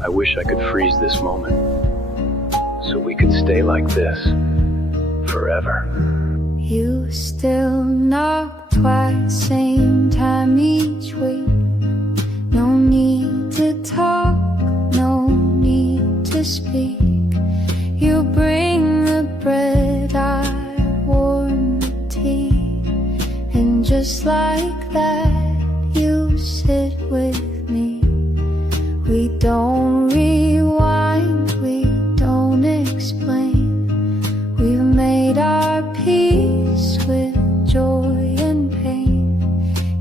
I wish I could freeze this moment, so we could stay like this, forever. You still knock twice, same time each week. No need to talk, no need to speak. You bring the bread, I warm the tea. And just like that, you sit with me. We don't rewind, we don't explain. We've made our peace with joy and pain.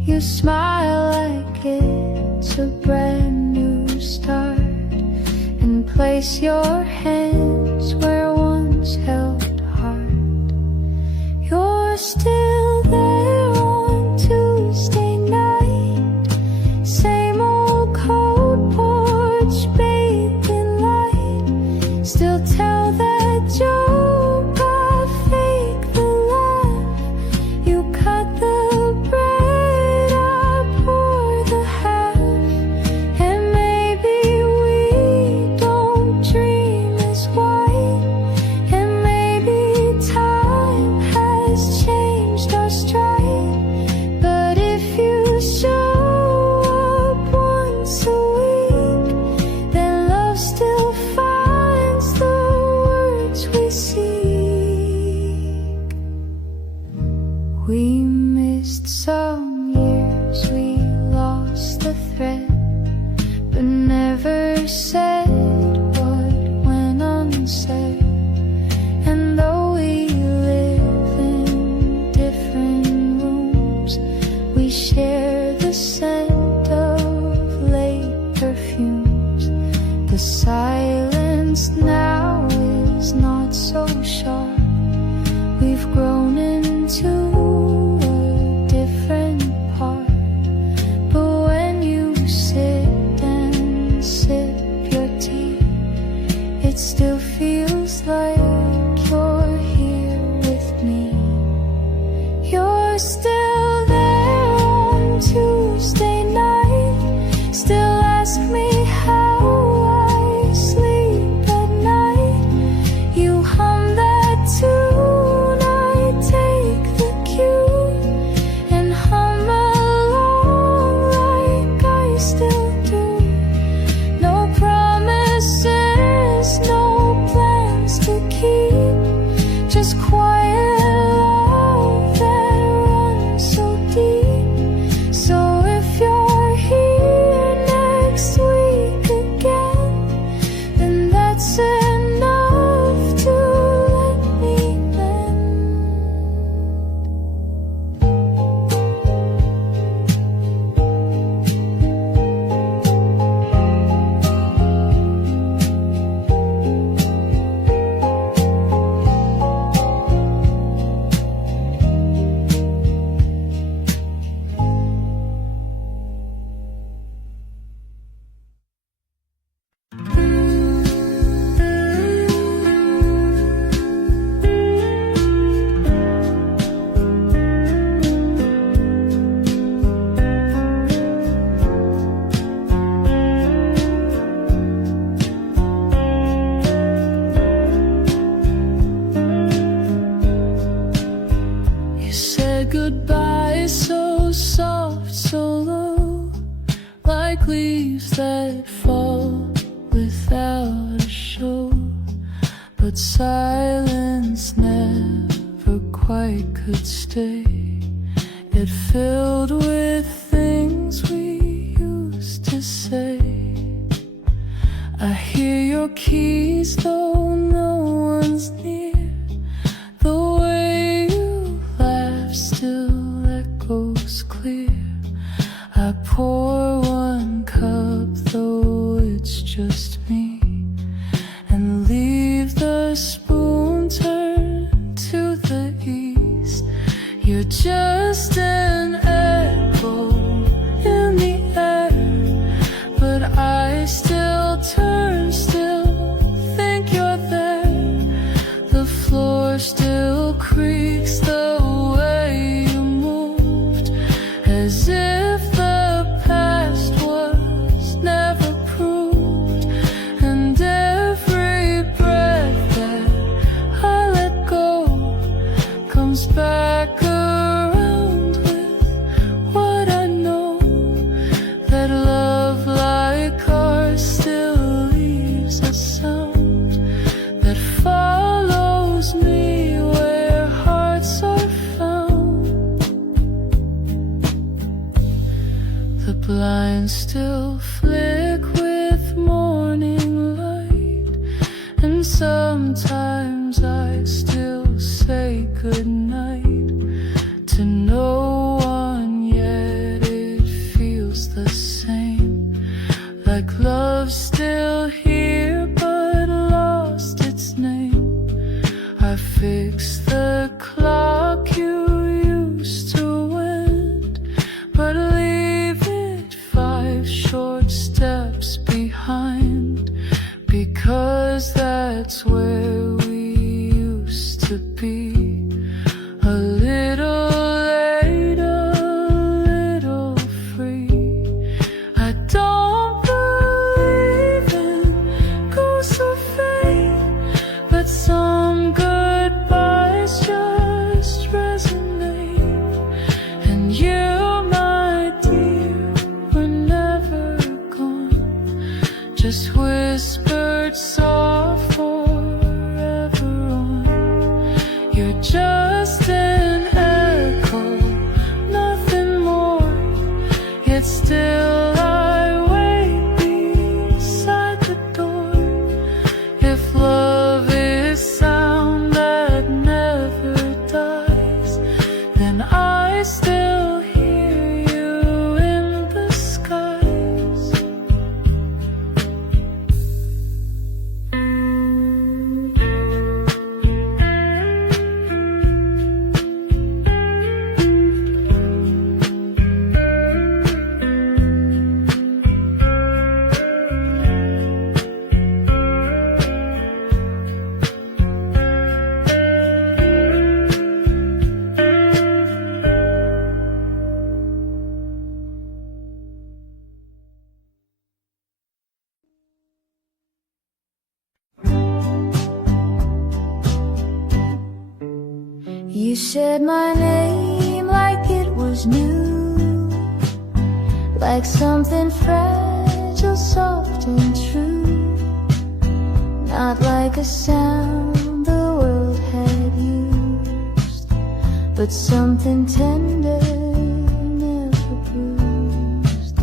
You smile like it's a brand new start, and place your hands where once held heart. You're still there on Tuesday night, same old cold porch bathed in light. Still tell that joke, I fake the laugh. You cut the bread, I pour the half. And maybe we don't dream as white, and maybe time has changed our stride. But if you show up once a week, then love still finds the words we seek. We missed some years, we lost the thread, but never said what went unsaid. And though we live in different rooms, we share the scent of late perfumes. The silence now is not so sharp. We've grown into a different part. But when you sit and sip your tea, it still feels like you're here with me. You're still there on Tuesday night, still ask me how I sleep at night. You hum that tune, I take the cue and hum along like I still do. No promises, no plans to keep, just quiet love that runs so deep. So if you're here next week again, then that's enough to let me bend. You said goodbye so soft, so low, like leaves that fall without a show. But silence never quite could stay. It filled with things we used to say. I hear your keys though no one's near. The way you laugh still echoes clear. I pour one cup though it's just me, and leave the spoon turned to the east. You're just an echo in the air, but I still turn, still think you're there. The floor still creaks the way you moved, as if the past was never proved. still here but lost its name. I fixed the clock you used to wind, but leave it 5 short steps behind, because that's where we used to be. A little late, a little free. I don't believe in ghosts or fate, but some goodbyes just resonate. And you, my dear, were never gone, just whispered soft forever on. You're just an echo, nothing more, yet still I wait beside the door. If love is sound that never dies, then I still hear you in the skies. You said my name like it was new, like something fragile, soft and true, not like a sound the world had used, but something tender, never bruised.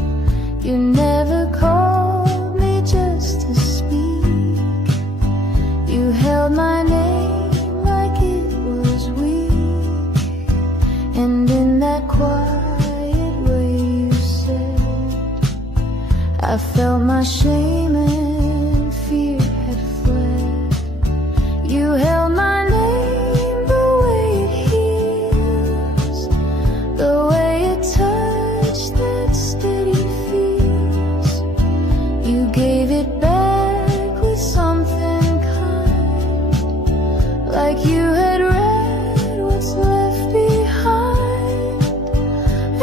You never called me just to speak, you held my name like it was weak, and in that quiet way you said, I felt my shame and fear had fled. You held my name the way it heals, the way it touched that steady feels. You gave it back with something kind, like you had read what's left behind.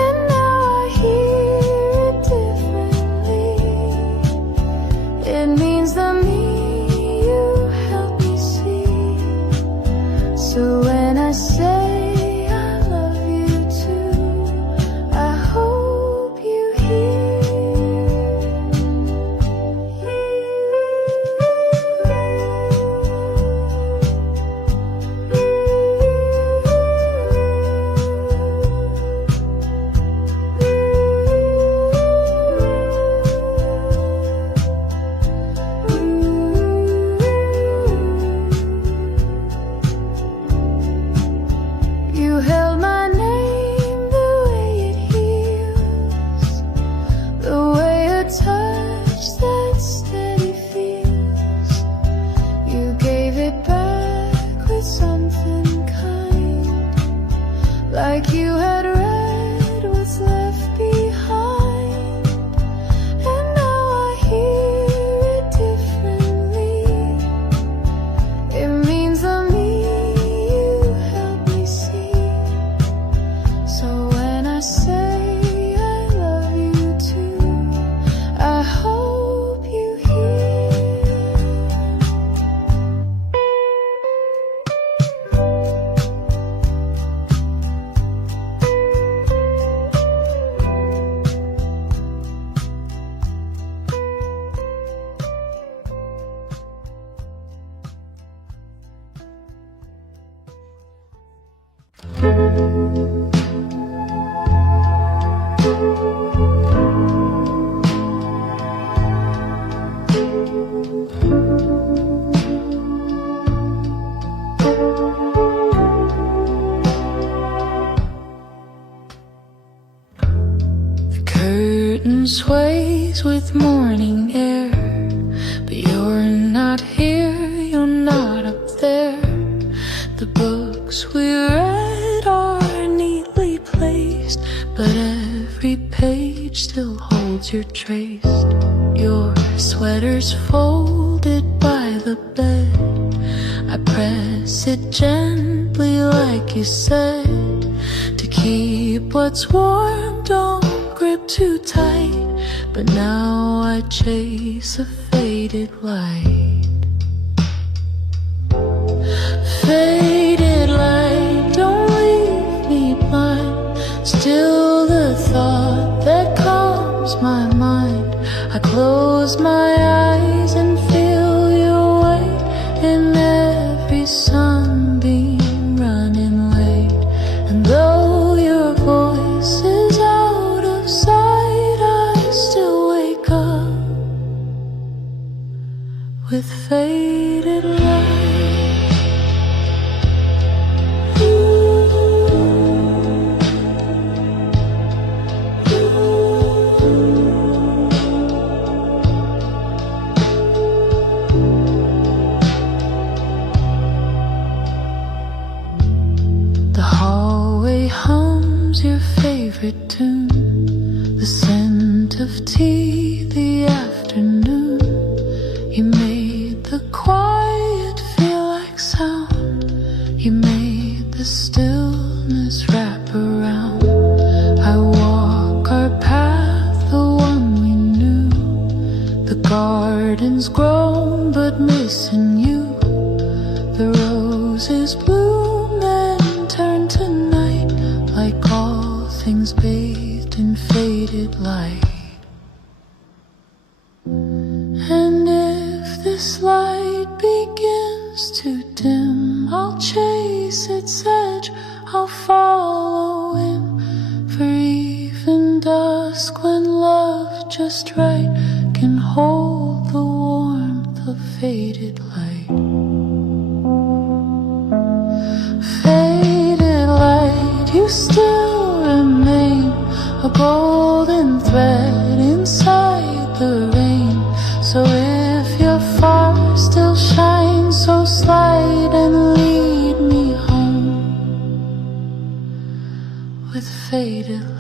And now I hear it differently. It means the me you helped me see. So when I say I love you too, I hope you hear. You held my name the way it heals, the way a touch that steady feels. You gave it back with something kind, like you had read what's left behind. And now I hear it differently. It means the me you helped me see. So when I say I love you too, I hope you hear. The curtain sways with morning air, page still holds your trace. Your sweater's folded by the bed. I press it gently like you said. To keep what's warm, don't grip too tight. But now I chase a faded light. Faded light, don't leave me blind. Still the thought that calms my mind. I close my eyes and feel your weight in every sunbeam running late. And though your voice is out of sight, I still wake up with faded light. Your favorite tune, the scent of tea, the afternoon. You made the quiet feel like sound. You made the stillness wrap around. I walk our path, the one we knew. The garden's grown but missing you. The roses bloom and turn to night, like all things bathed in faded light. And if this light begins to dim, I'll chase its edge, I'll follow him. For even dusk, when love just right can hold the warmth of faded light. Faded light, you still remain a golden thread inside the rain. So if you're far, still shine, so slide and lead me home with faded light.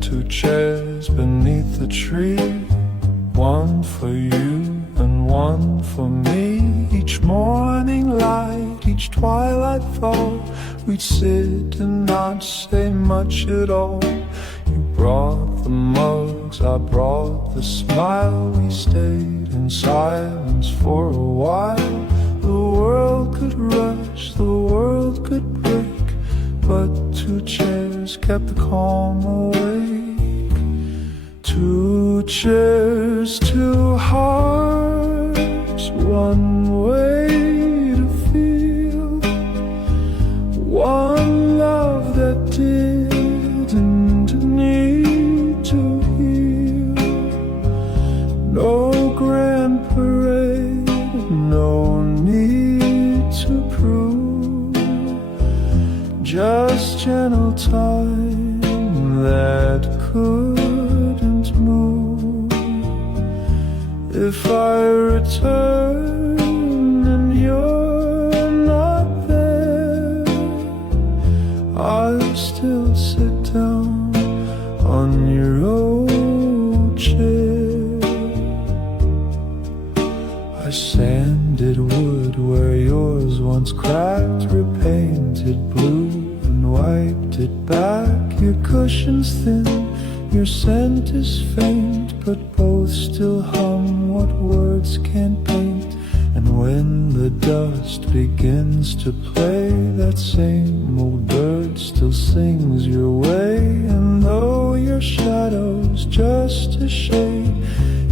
Two chairs beneath the tree, one for you and one for me. Each morning light, each twilight fall, we'd sit and not say much at all. You brought the mugs, I brought the smile. We stayed in silence for a while. The world could rush, the world could break, but two chairs kept the calm awake. Two chairs, two hearts, one way to feel, one love that didn't need to heal. No grand parade, no need to prove, just gentle time that couldn't move. If I return and you're not there, I'll still sit down on your old chair. I sanded wood where yours once cracked, repainted blue and wiped it back. Your cushion's thin, your scent is faint, but both still hum what words can't paint. And when the dust begins to play, that same old bird still sings your way. And though your shadow's just a shade,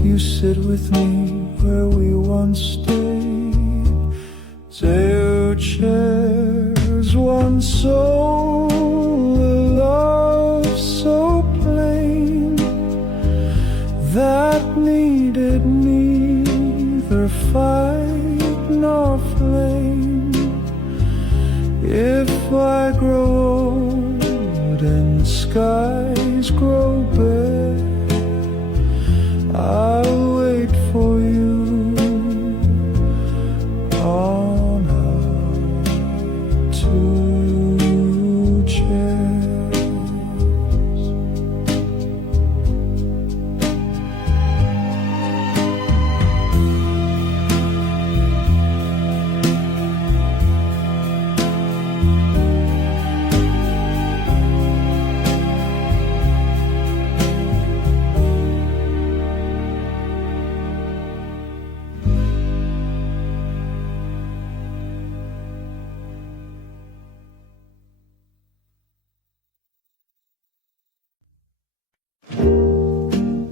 you sit with me where we once stayed. Two chairs, one soul, a love so plain that needed neither fight nor flame. If I grow old and skies grow bare, I'll wait for you on our two chairs.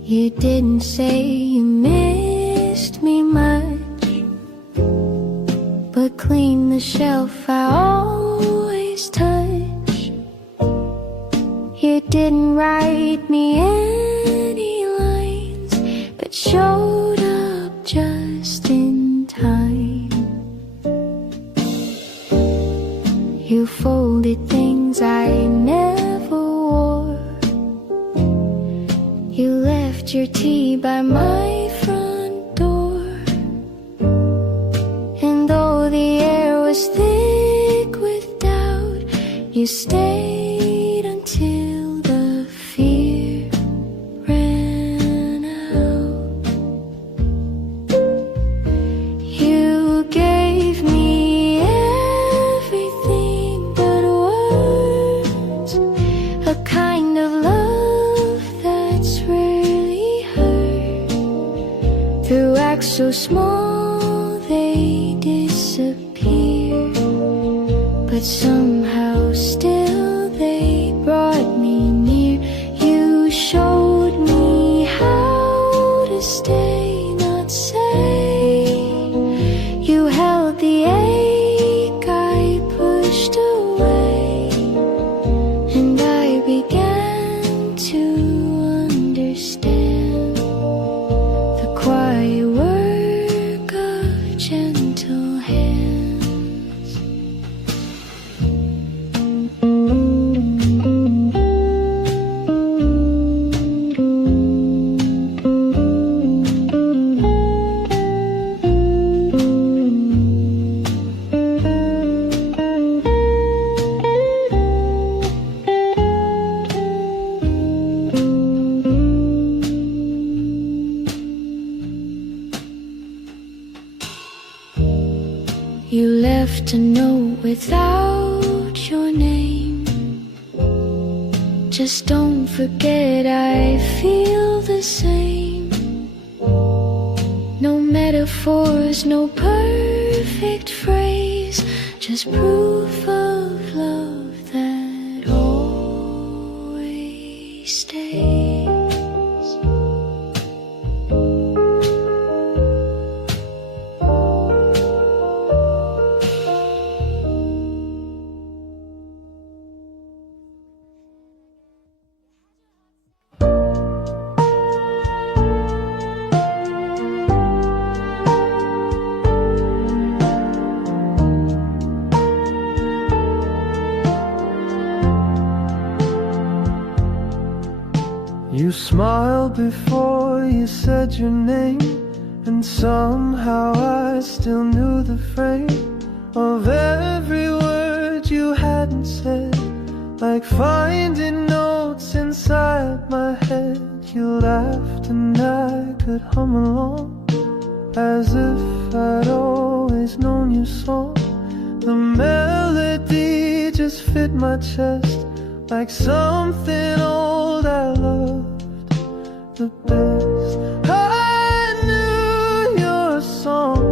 You didn't say you missed me much, but clean the shelf I always touch. You didn't write me any lines, but showed up just in time. You folded things I never wore. You left your tea by my front door. And though the air was thick with doubt, you stayed until the fear ran out. You gave me everything but words, a kind of love that's rarely heard. Through acts so small they disappear, but somehow still they brought me near. You showed me how to stay, not say. You held the ache I pushed away, and I began to understand the quiet work of gentle hands. You left a note without your name. Just don't forget I feel the same. No metaphors, no perfect phrase, just proof of love that always stays. You smiled before you said your name, and somehow I still knew the frame of every word you hadn't said. Like finding notes inside my head. You laughed and I could hum along, as if I'd always known your song. The melody just fit my chest, like something old I loved the best. I knew your song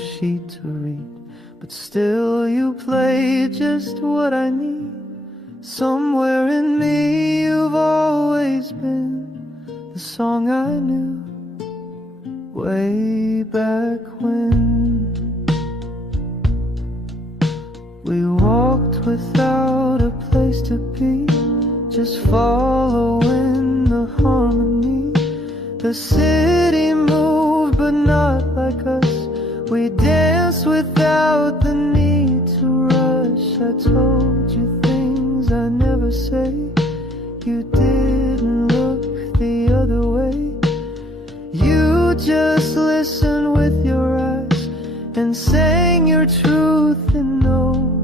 sheet to read, but still you play just what I need. Somewhere in me you've always been the song I knew way back when. We walked without a place to be, just following the harmony. The city moved but not like us. We danced without the need to rush. I told you things I never say. You didn't look the other way. You just listened with your eyes and sang your truth in no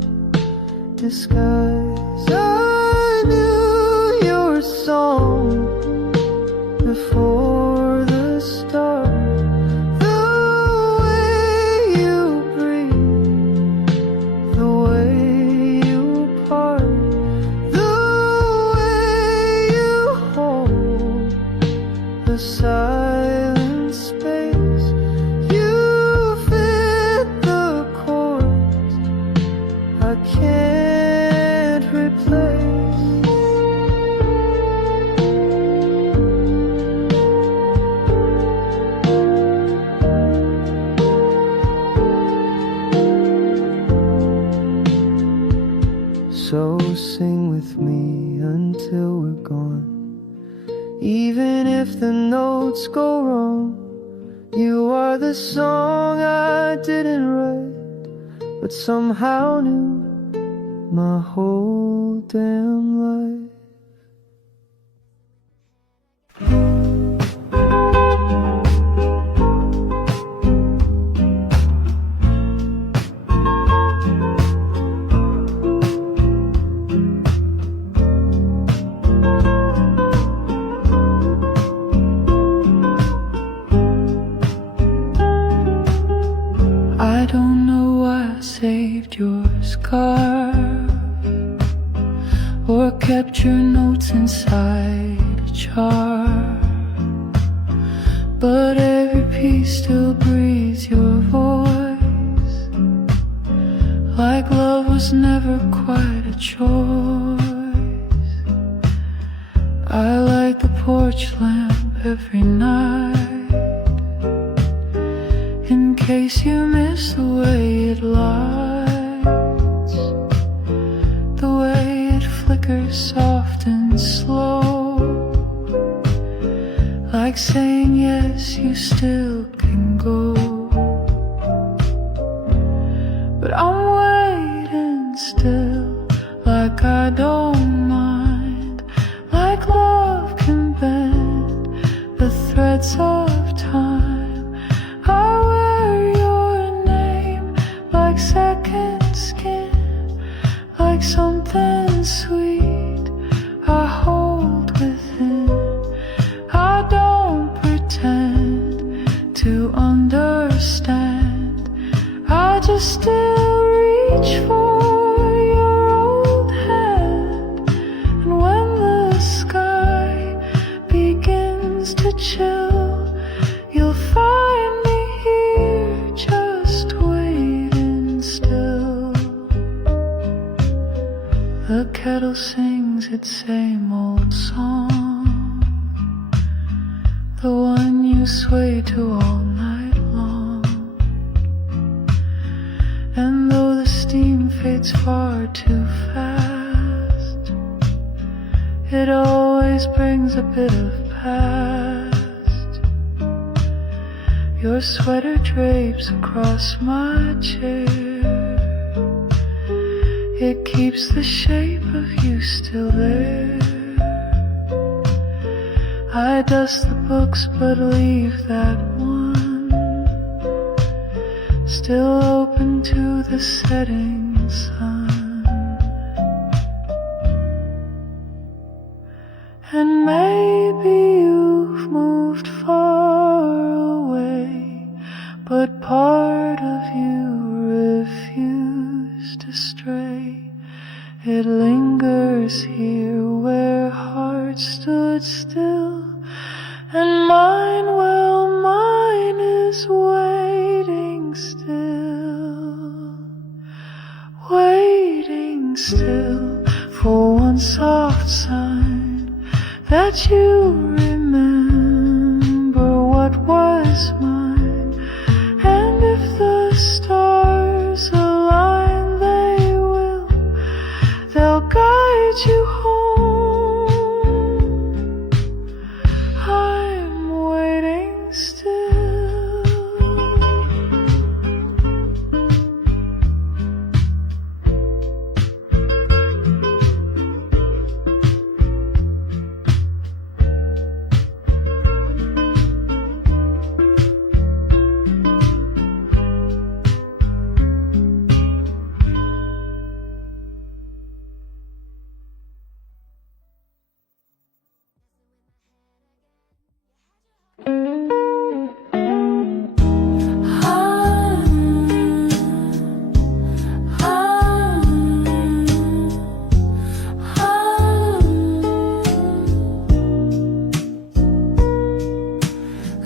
disguise. I knew your song before the start. The way you breathe, the way you part, the way you hold the silent space. You fit the chords I can't replace. So sing with me until we're gone. Even if the notes go wrong, you are the song I didn't write, but somehow knew my whole damn life. I don't know why I saved your scarf or kept your notes inside a jar, but every piece still breathes your voice, like love was never quite a choice. I light the porch lamp every night in case you miss the way it lights, the way it flickers soft and slow, like saying yes, you still can go. But I'm waiting still, like I don't mind, like love can bend the threads of time. Like second skin, like something sweet I hold within. I don't pretend to understand, I just still reach for your old hand. And when the sky begins to chill, you'll find me here just waiting still. The kettle sings its same old song, the one you sway to all night long. And though the steam fades far too fast, it always brings a bit of past. Your sweater drapes across my chair, it keeps the shape of you still there. I dust the books but leave that one still open to the setting sun. And maybe you've moved far away, but part of you refused to stray. It lingers here where hearts stood still, and mine, well, mine is waiting still. still for one soft sign that you remember what was mine. And if the stars align, they'll guide you home. I'm waiting still.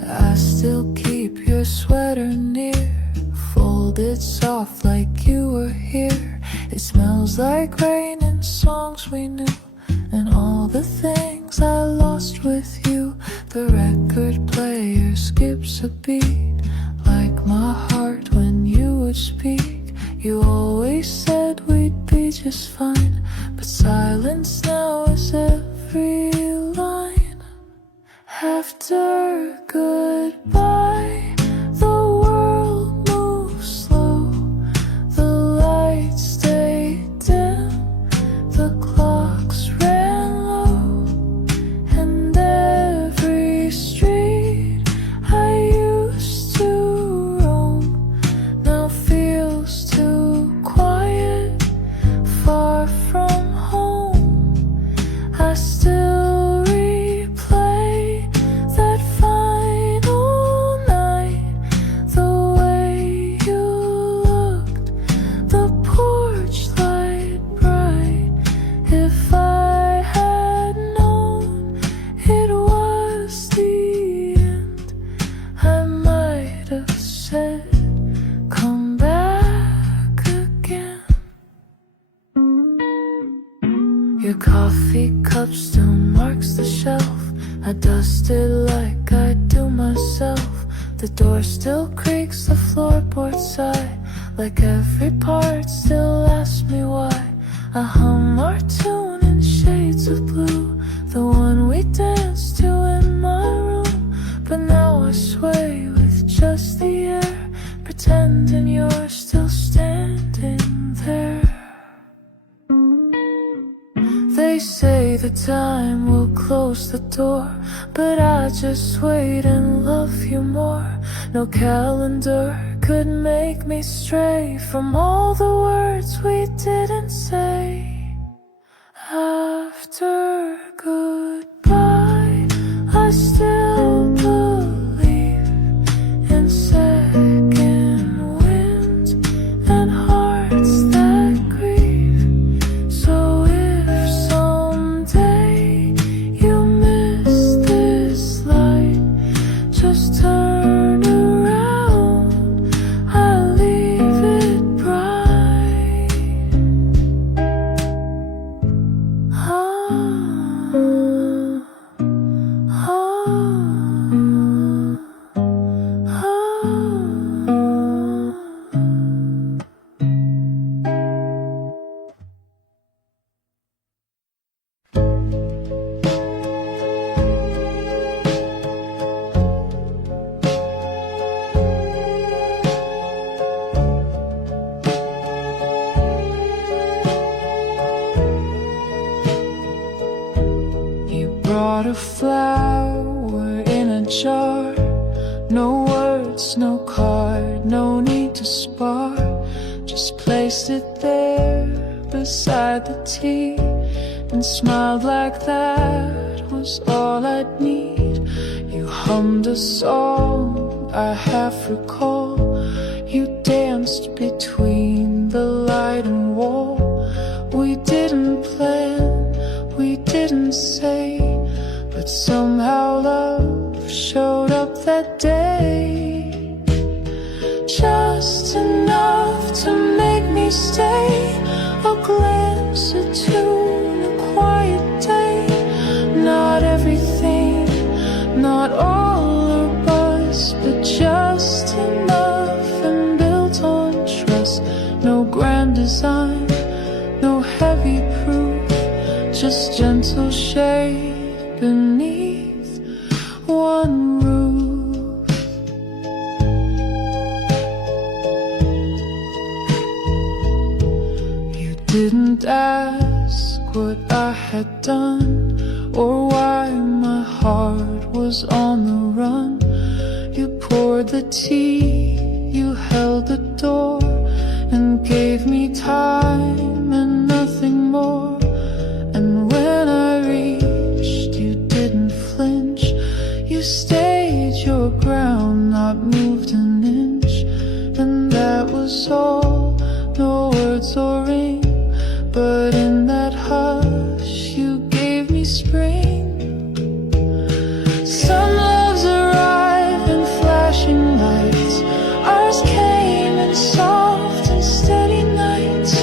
I still keep your sweater near, folded soft like you were here. It smells like rain and songs we knew, and all the things I lost with you. The record player skips a beat, like my heart when you would speak. You always said we'd be just fine, but silence now is every line. After goodbye, the world moves slow, the lights stay dim, the clocks ran low, and every street I used to roam now feels too quiet, far from home. I still replay that final night, the way you looked, the porch light bright. If I had known it was the end, I might have said, come back again. Your coffee cup still marks the shelf. I dust it like I do myself. The door still creaks, the floorboard sigh, like every part still asks me why. I hum our tune in shades of blue, the one we danced to in my room. But now I sway with just the air, pretending you're still standing there. They say the time will close the door, but I just wait and love you more. No calendar could make me stray from all the words we didn't say. After goodbye, I still believe in second winds and hearts that grieve. So if someday you miss this light, just turn around, I'll leave it bright. You brought a flower in a jar, no words, no card, no need to spar. Just placed it there beside the tea and smiled like that was all I'd need. You hummed a song I half recall. You danced between the light and wall. We didn't plan, we didn't say, but somehow love showed up that day. Just enough to make me stay I'll glance at you in a quiet day. Not everything, not all or bust, but just enough and built on trust. No grand design, no heavy proof, just gentle shade beneath one roof. You didn't ask what I had done or why my heart was on the run. You poured the tea, you held the door, and gave me time and nothing more. And when I reached, you didn't flinch. You stayed your ground, not moved an inch. And that was all, no words or ring, but in that hush you gave me spring. Some loves arrive in flashing lights, ours came in soft and steady nights.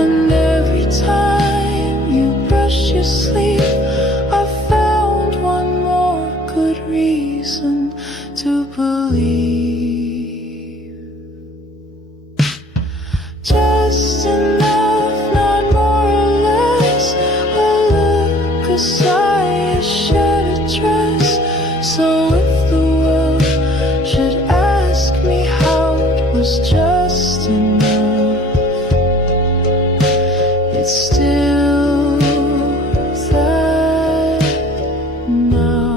And every time you brushed your sleeve, I found one more good reason to believe. Just enough, not more or less, a look, a sigh, a shed, a dress. So if the world should ask me how it was just enough, it's still that now.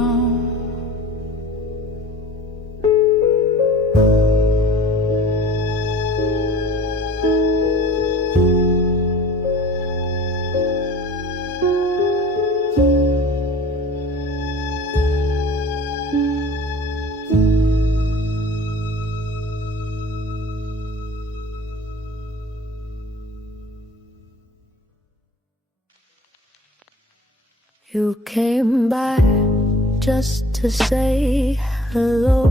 You came by just to say hello,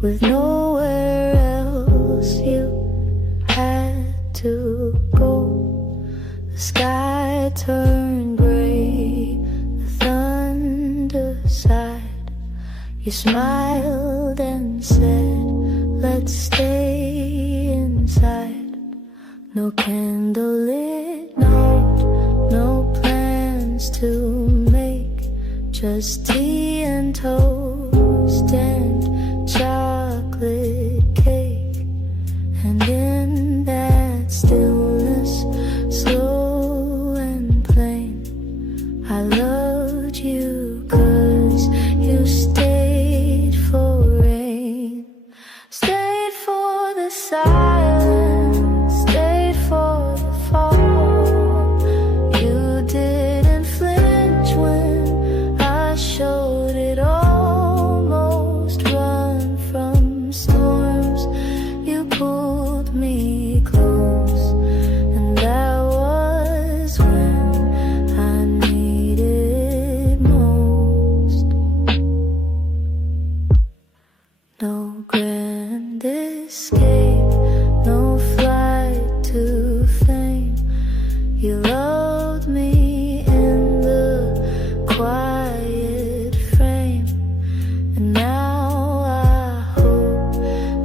with nowhere else you had to go. The sky turned gray, the thunder sighed. You smiled and said, let's stay inside. No candle lit, no plans to make, just tea and toast and chocolate cake. And in that stillness, slow and plain, I loved you 'cause you stayed for rain, stayed for the silence, stayed for the fall. You didn't flinch when I showed it, almost run from storms. You pulled me close, and that was when I needed most. No grand escape, no flight to fame. You loved me in the quiet frame, and now I hope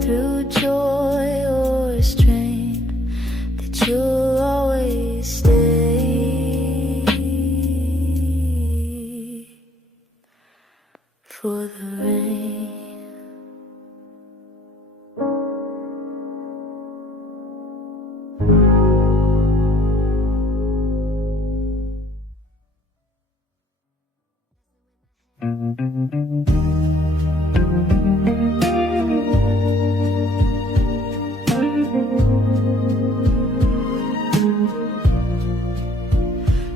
through joy or strain that you'll always stay for the rain.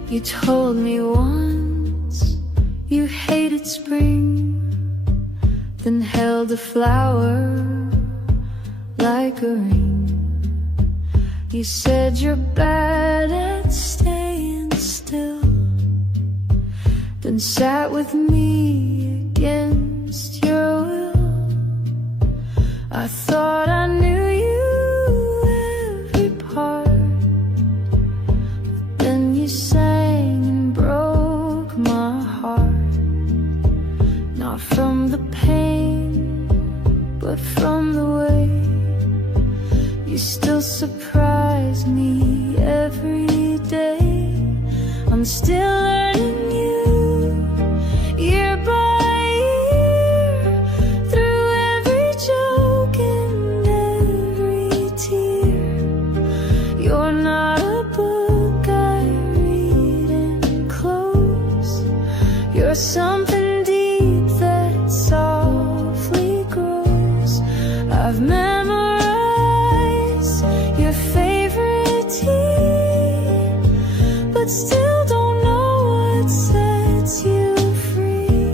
You told me once you hated spring, then held a flower like a ring. You said you're bad at staying still, then sat with me against your will. I thought I knew you every part, you sang and broke my heart. Not from the pain, but from the way you still surprise me every day. I'm still learning you, year by year, through every joke and every tear. You're not a book I read and close. You're something deep that softly grows. I've memorized your favorite tea, but still don't know what sets you free.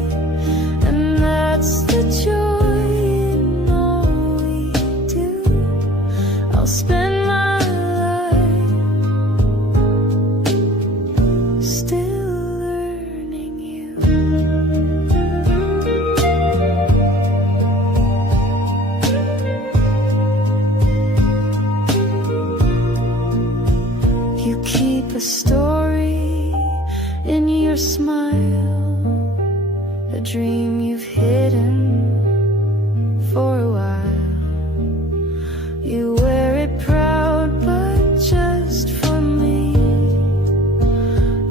And that's the joy in all we do. I'll spend my life still learning you. You keep a story in your smile, a dream you've hidden for a while. You wear it proud, but just for me,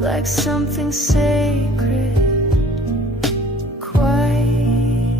like something sacred, quietly.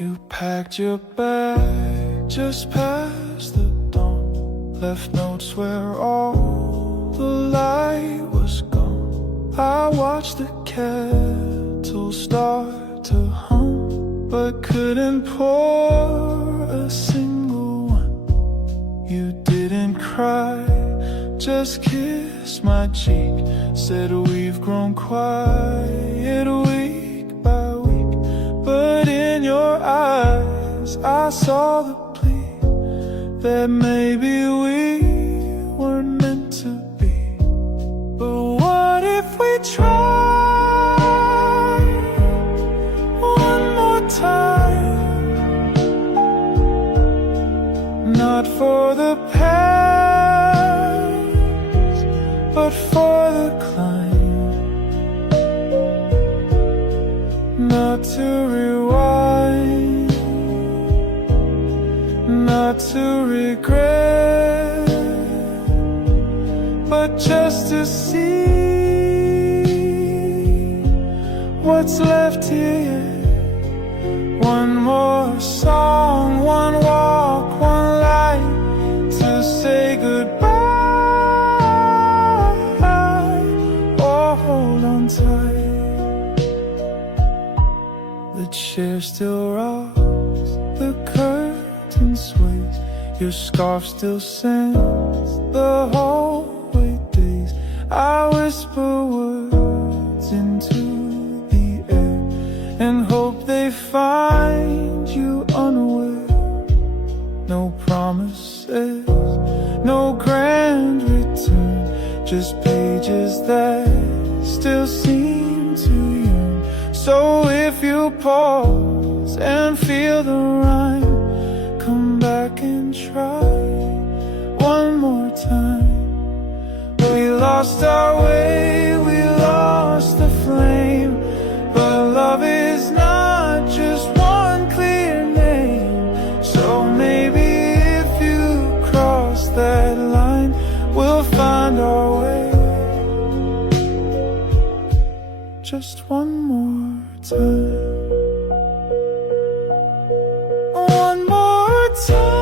You packed your bag just past the dawn, left notes where all the light was gone. I watched the kettle start to hum, but couldn't pour a single one. You didn't cry, just kissed my cheek, said we've grown quiet week by week. But in your eyes I saw the plea that maybe we weren't meant to be. But what if we try one more time? Not for the past, but for the climb. Not to rewind, not to regret, but just to see what's left here. One more song, one walk, one light to say goodbye. Oh, hold on tight. The chair still rocks, the curtain sways, your scarf still sends the hallway days. I whisper words into the air and hope they find you unaware. No promises, no grand return, just pages that still seem to yearn. So if you pause and feel the rhyme, come back and try one more time. We lost our way, we lost the flame, but love is not just one clear name. So maybe if you cross that line, we'll find our way. Just one more time. One more time.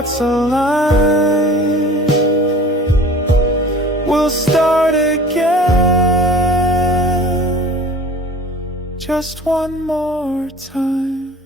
hearts align, we'll start again, just one more time.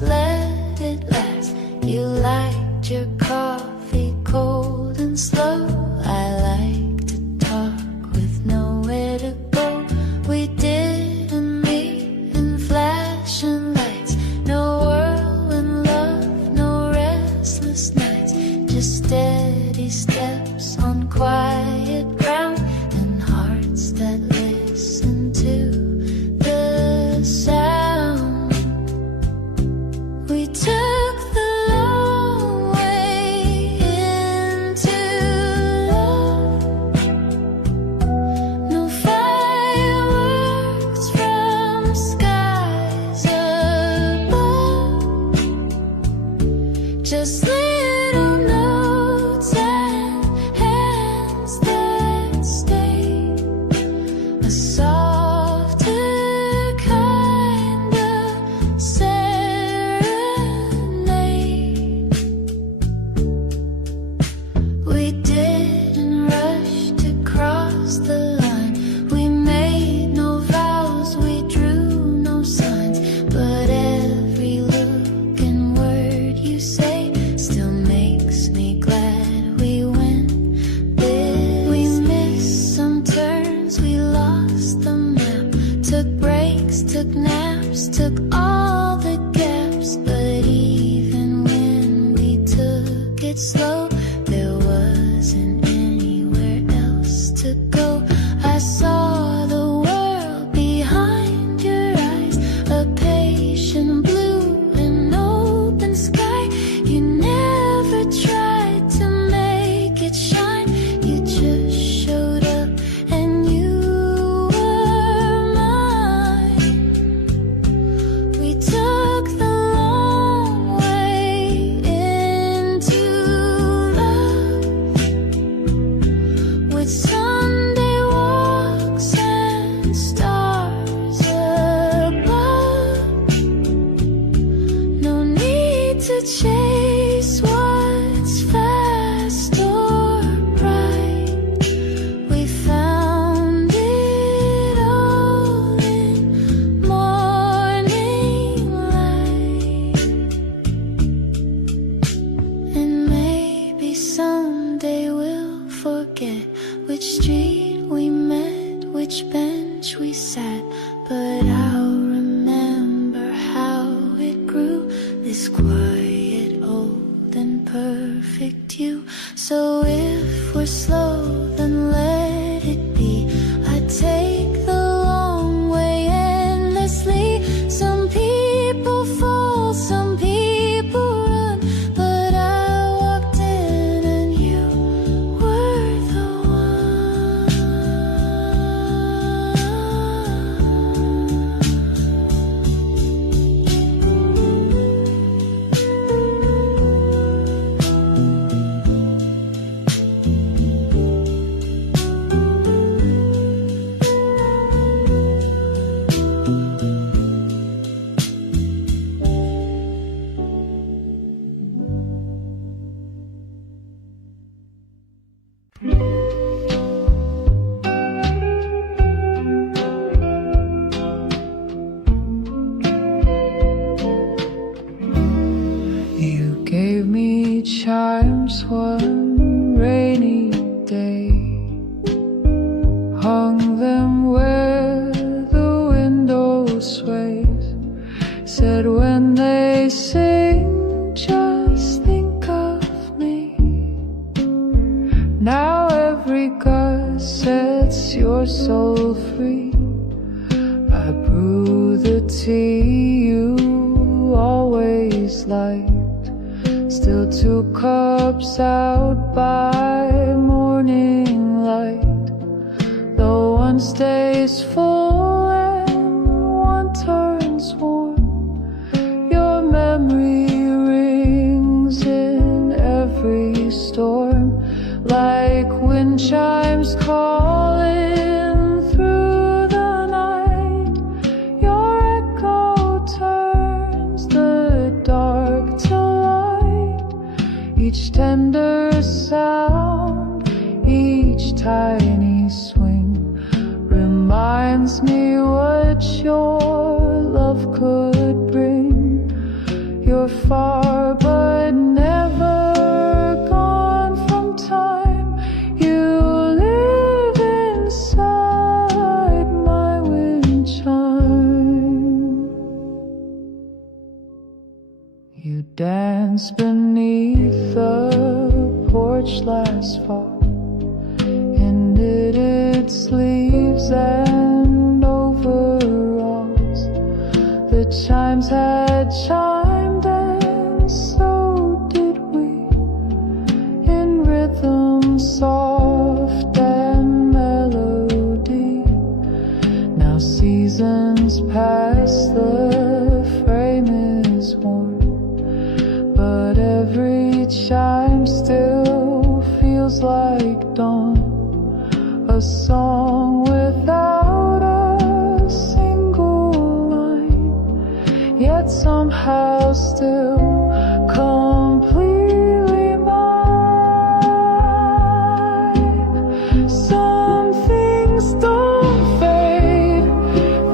Let it last. You liked your coffee cold and slow. I like to talk with nowhere to go. We didn't meet in flashing lights. No whirlwind love, no restless nights. Just steady steps on quiet ground and hearts that listen to the sound. We took the long way into love. No fireworks from skies above, just little notes and hands that stay. A softer kind of we didn't rush to cross the line. We made no vows, we drew no signs. But every look and word you say still makes me glad we went this. We missed some turns, we lost the map. Took breaks, took naps, took all the gaps. But even when we took it slow, there wasn't anywhere else to go. I saw the world behind your eyes, a patient blue and open sky. You never tried to make it shine, you just showed up and you were mine. We took the long way into love, with Sunday walks and stars above. No need to chase what's fast or bright. We found it all in morning light. And maybe someday we'll forget which street we met, which bench we sat. But I'll remember how it grew, this quiet, old and perfect you. So if we're slow, then let it be. I take the long way endlessly. Some people fall, some people run, but I walked in and you were the one. You gave me chimes one rainy day, hung them where the window sways, said when they sing just think of me. Now every gust sets your soul free. I brew the tea you always liked, still 2 cups out by morning light. one stays full and one turns warm. Your memory rings in every storm, like wind chimes calling through the night. Your echo turns the dark to light. Each tender sound, each tiny swing reminds me what your love could bring. You're far but never gone from time. You live inside my wind chime. You danced beneath the porch last fall in knitted sleeves and overalls. The chimes had chimed and so did we, in rhythm soft and melody. Now seasons pass, the frame is worn, but every chime still feels like dawn. A song without a single line, yet somehow still completely mine. Some things don't fade,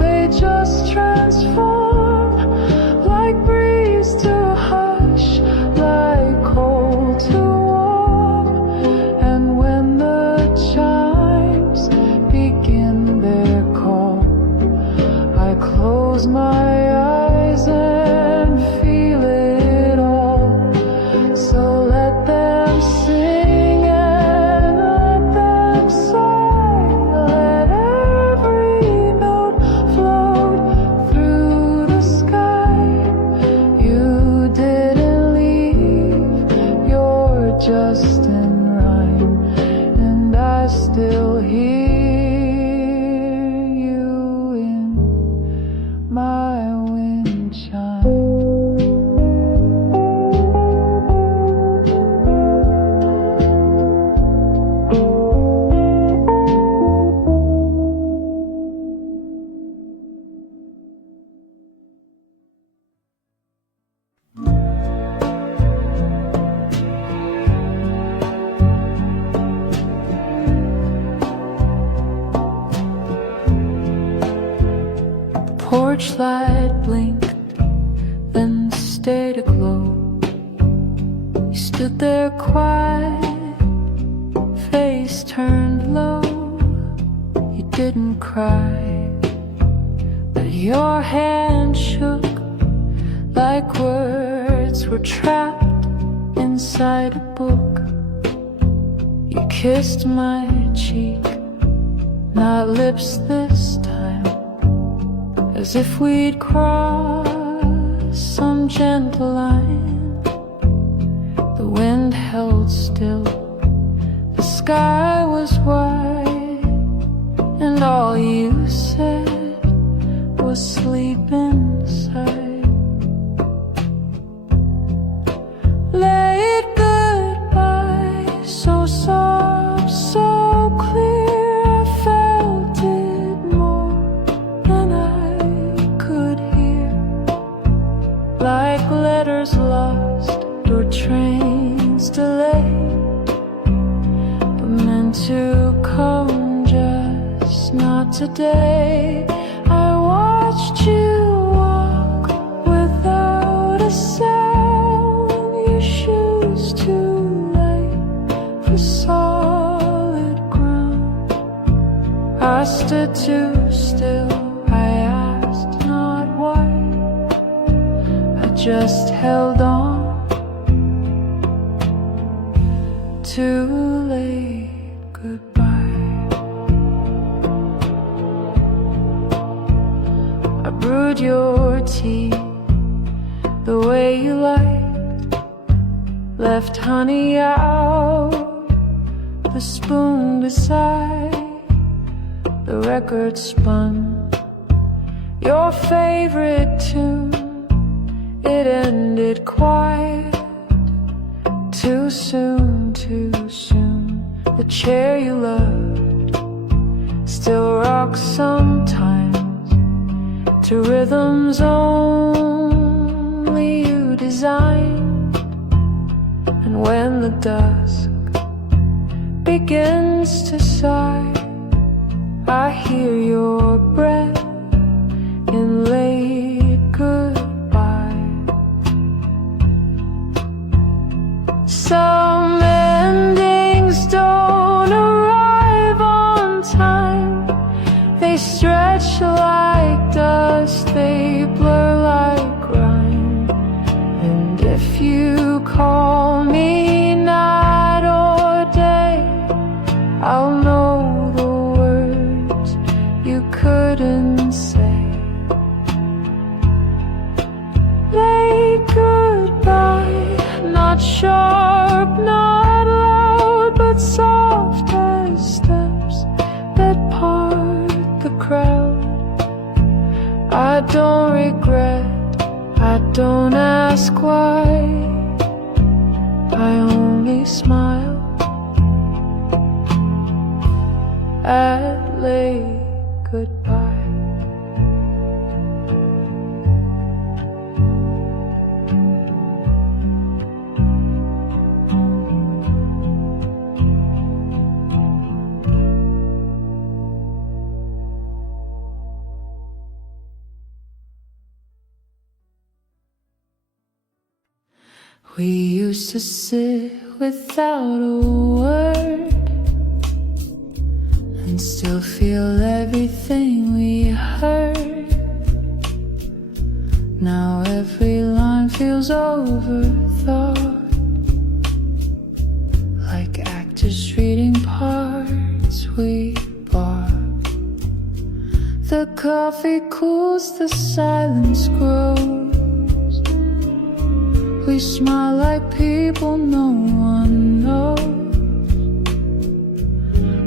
they just transform, like breeze to hush, like cold to warm. And when the chimes begin their call, I close my eyes and feel it all. So let them sing and let them sigh, let every note float through the sky. You didn't leave, you're just in rhyme, and I still hear you in my wind chime. Porch light blinked, then stayed aglow. You stood there quiet, face turned low. You didn't cry, but your hand shook like words were trapped inside a book. You kissed my cheek, not lips this time, as if we'd cross some gentle line. The wind held still, the sky was white, and all you said was sleep inside. Late goodbye, so soft, so clear, I felt it more than I could hear. Like letters lost or trains delayed, but meant to come, just not today. I watched you walk without a sound, your shoes too light for solid ground. I stood too still, I asked not why, I just held on. Too late, goodbye. I brewed your tea the way you liked, left honey out, the spoon beside, the record spun your favorite tune. It ended quiet, too soon, too soon. The chair you loved still rocks sometimes to rhythms only you designed. And when the dusk begins to sigh, I hear your breath in late goodbye. Some endings don't arrive on time. They stretch like dust, they blur like rhyme. And if you call me night or day, I'll know the words you couldn't say. Late goodbye, not sharp, not loud, but soft as steps that part the crowd. I don't regret, I don't ask why, I only smile at late goodbye. We used to sit without a word and still feel everything we heard. Now every line feels overthought, like actors reading parts we bought. The coffee cools, the silence grows. We smile like people no one knows.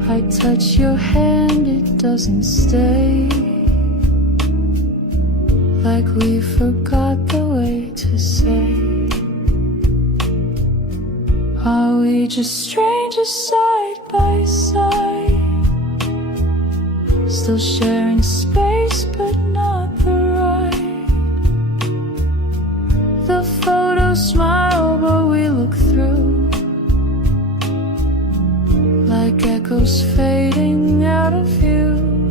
I touch your hand, it doesn't stay, like we forgot the way to say. Are we just strangers side by side, still sharing space but not the ride? The photos smile but we look through, like echoes fading out of view.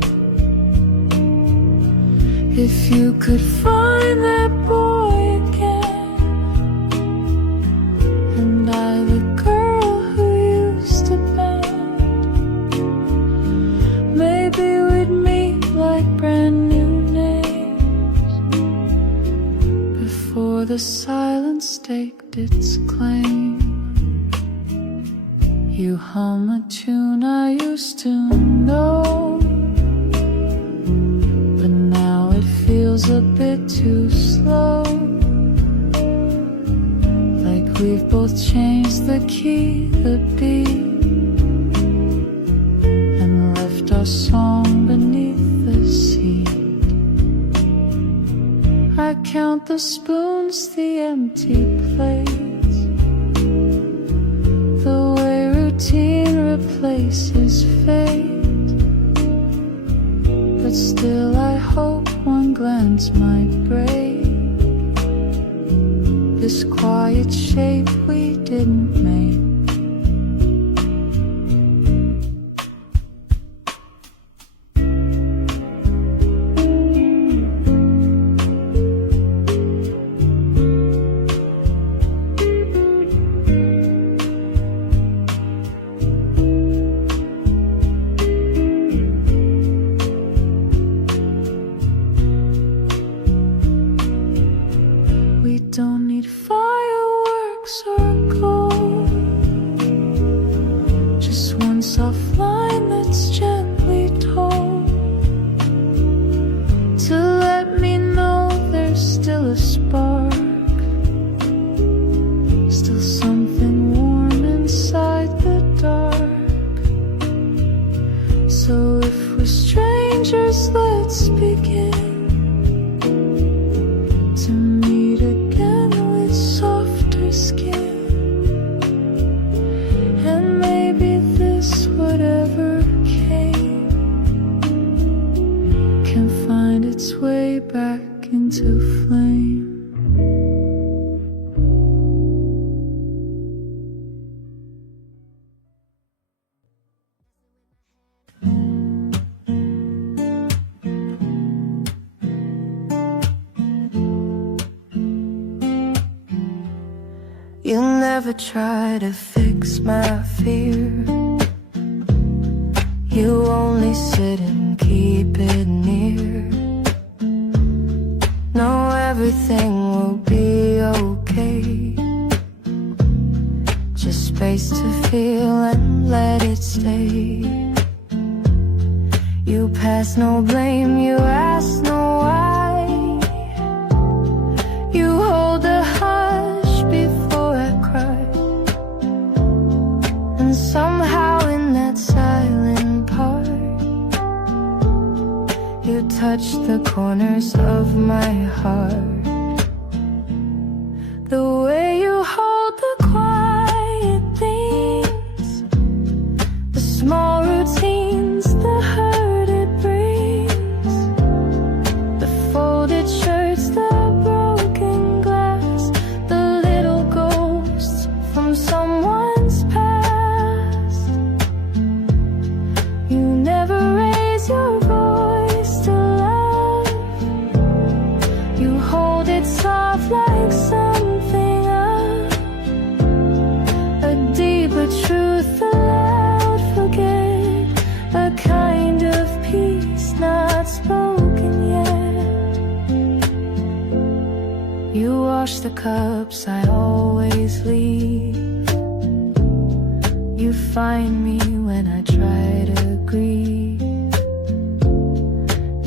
If you could find that boy again, and I the girl who used to bend, maybe we'd meet like brand new names before the silence staked its claim. You hum a tune I used to know, but now it feels a bit too slow, like we've both changed the key, the beat, and left our song beneath the seat. I count the spoons, the empty plates, the way routine replaces fate, but still I hope one glance might break this quiet shape we didn't make. Don't need fireworks or gold, into flame. You never try to fix my fear. You only sit and keep it near. Know everything will be okay. Just space to feel and let it stay. You pass no blame, you ask no why. You hold the hush before I cry. And somehow in that silent part, you touch the corners of my heart. The way you hold the quiet things, the small routines, the hurt it brings, the folded shirts, the broken glass, the little ghosts from someone's past. You never raise your voice to love. You hold it soft like something up, a deeper truth, a loud forget, a kind of peace not spoken yet. You wash the cups I always leave. You find me when I try to grieve.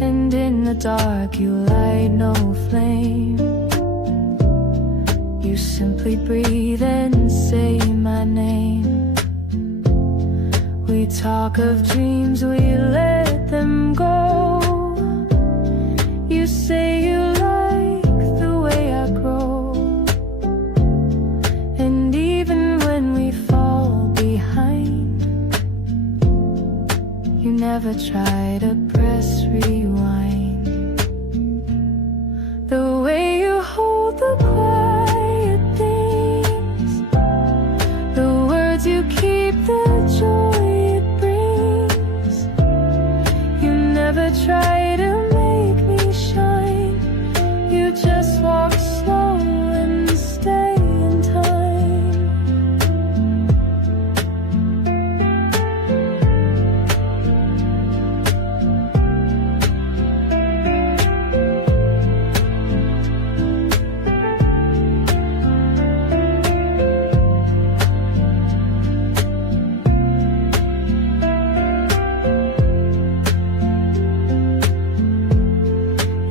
And in the dark you light no flame. You simply breathe and say my name. We talk of dreams, we let them go. You say you like the way I grow. And even when we fall behind, you never try to press rewind. The way you hold the quiet things, the words you keep, the joy it brings. You never try to make me shine. You just walk slow and stay in time.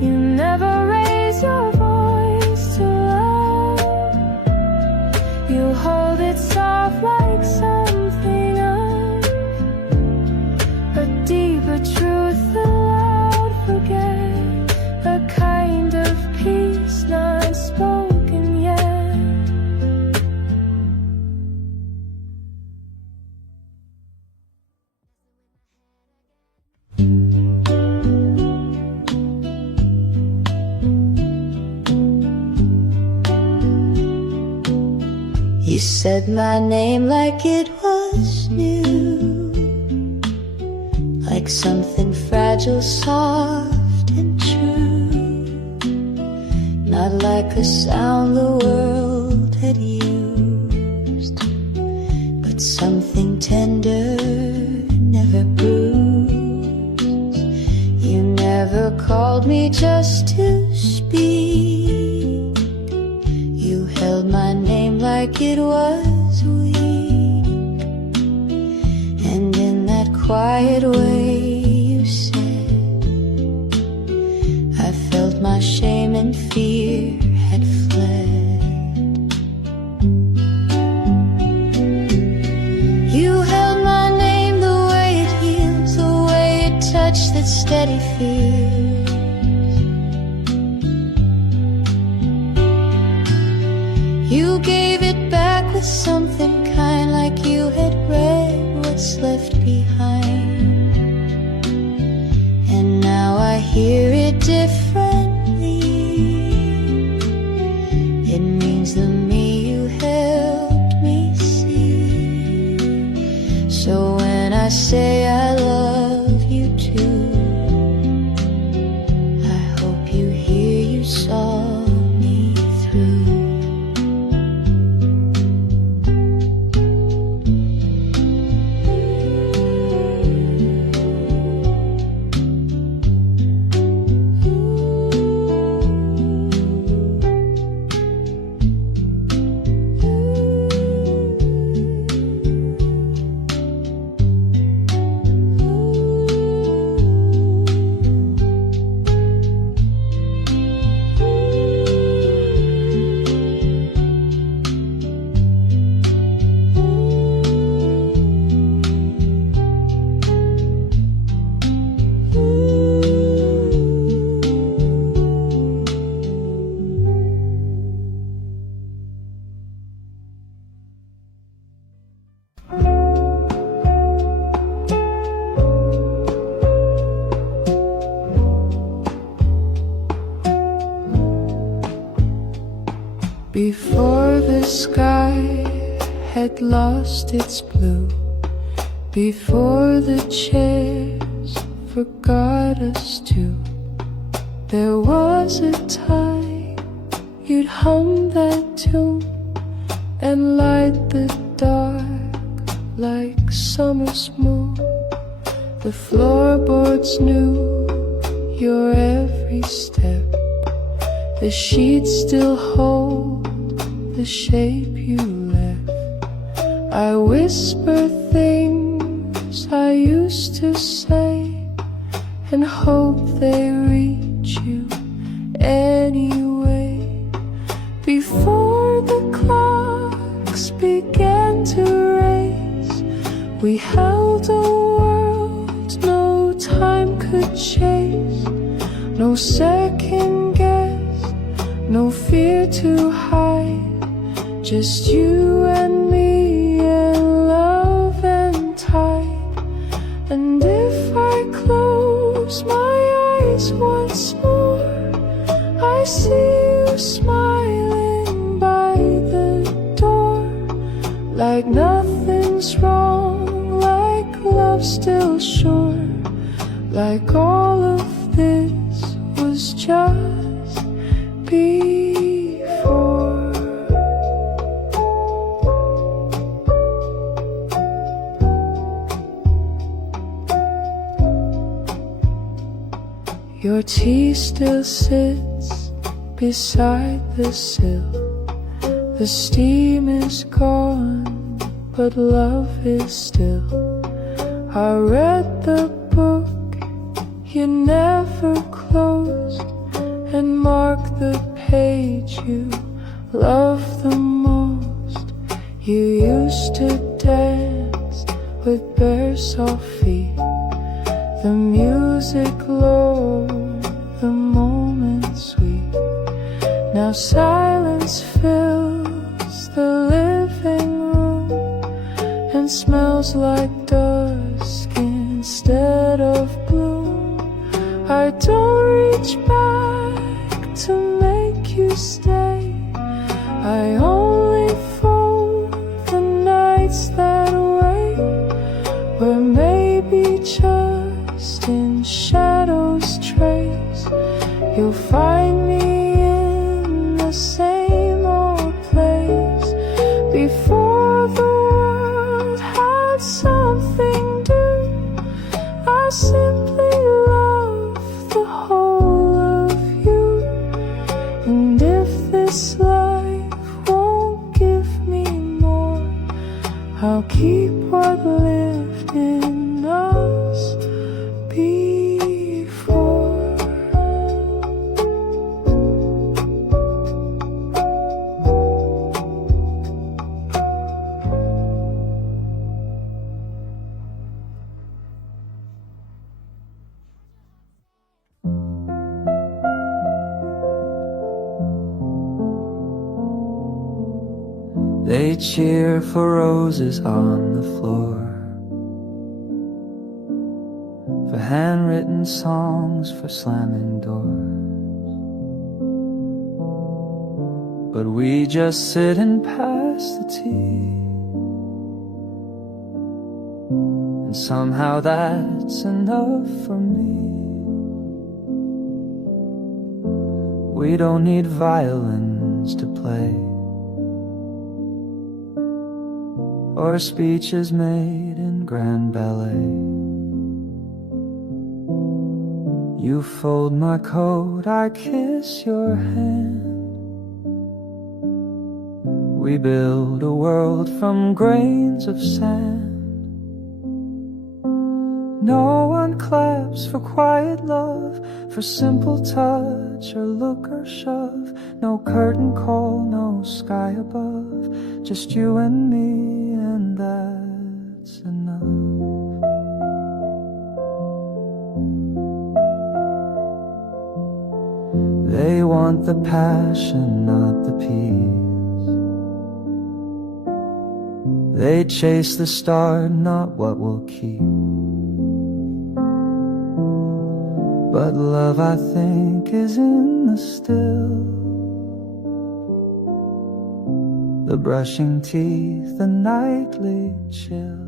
You never raise your voice to love. You hold it soft like something up, a deeper truth, a loud forget, a kind of peace not spoken yet. You said my name like it was new, like something fragile, soft and true, not like a sound the world had used, but something tender, never bruised. You never called me just to speak. You held my name like it was weak, and in that quiet way you said, I felt my shame and fear had fled. You held my name the way it heals, the way it touched that steady fear. You gave it back with something kind, like you had read what's left behind. And now I hear it differently. had lost its blue before the chairs forgot us too. There was a time you'd hum that tune and light the dark like summer's moon. The floorboards knew your every step. The sheets still hold the shape you left. I whisper things I used to say and hope they reach you anyway. Before the clocks began to race, we held a world no time could chase. No second guess, no fear to hide, just you and me and love and tide. And if I close my eyes once more, I see you smiling by the door. Like nothing's wrong, like love's still sure. Like all of this was just before. Your tea still sits beside the sill. The steam is gone, but love is still. I read the book you never closed and marked the page you loved the most. You used to dance with bare soft feet. The music low, the moment sweet. Now silence fills the living room and smells like dusk instead of bloom. I don't reach back to make you stay. I only phone the nights that wait, where maybe just in shadows trace you'll find me in the same old place. Before the world had something new, I simply love the whole of you. And if this life won't give me more, I'll keep what lived in us before. They cheer for roses on the floor, for handwritten songs, for slamming doors. But we just sit and pass the tea, and somehow that's enough for me. We don't need violins to play, or speeches made in grand ballet. You fold my coat, I kiss your hand. We build a world from grains of sand. No one claps for quiet love, for simple touch or look or shove. No curtain call, no sky above, just you and me, and that's enough. They want the passion, not the peace. They chase the star, not what will keep. But love, I think, is in the still. the brushing teeth, the nightly chill.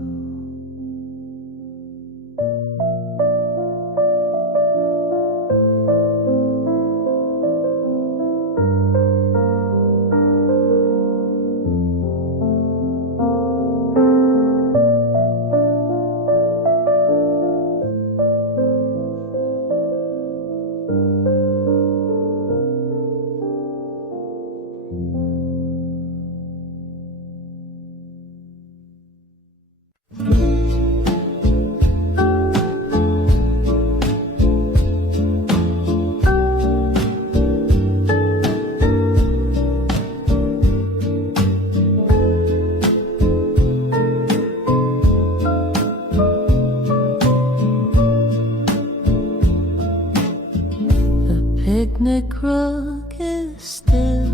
Picnic rug is still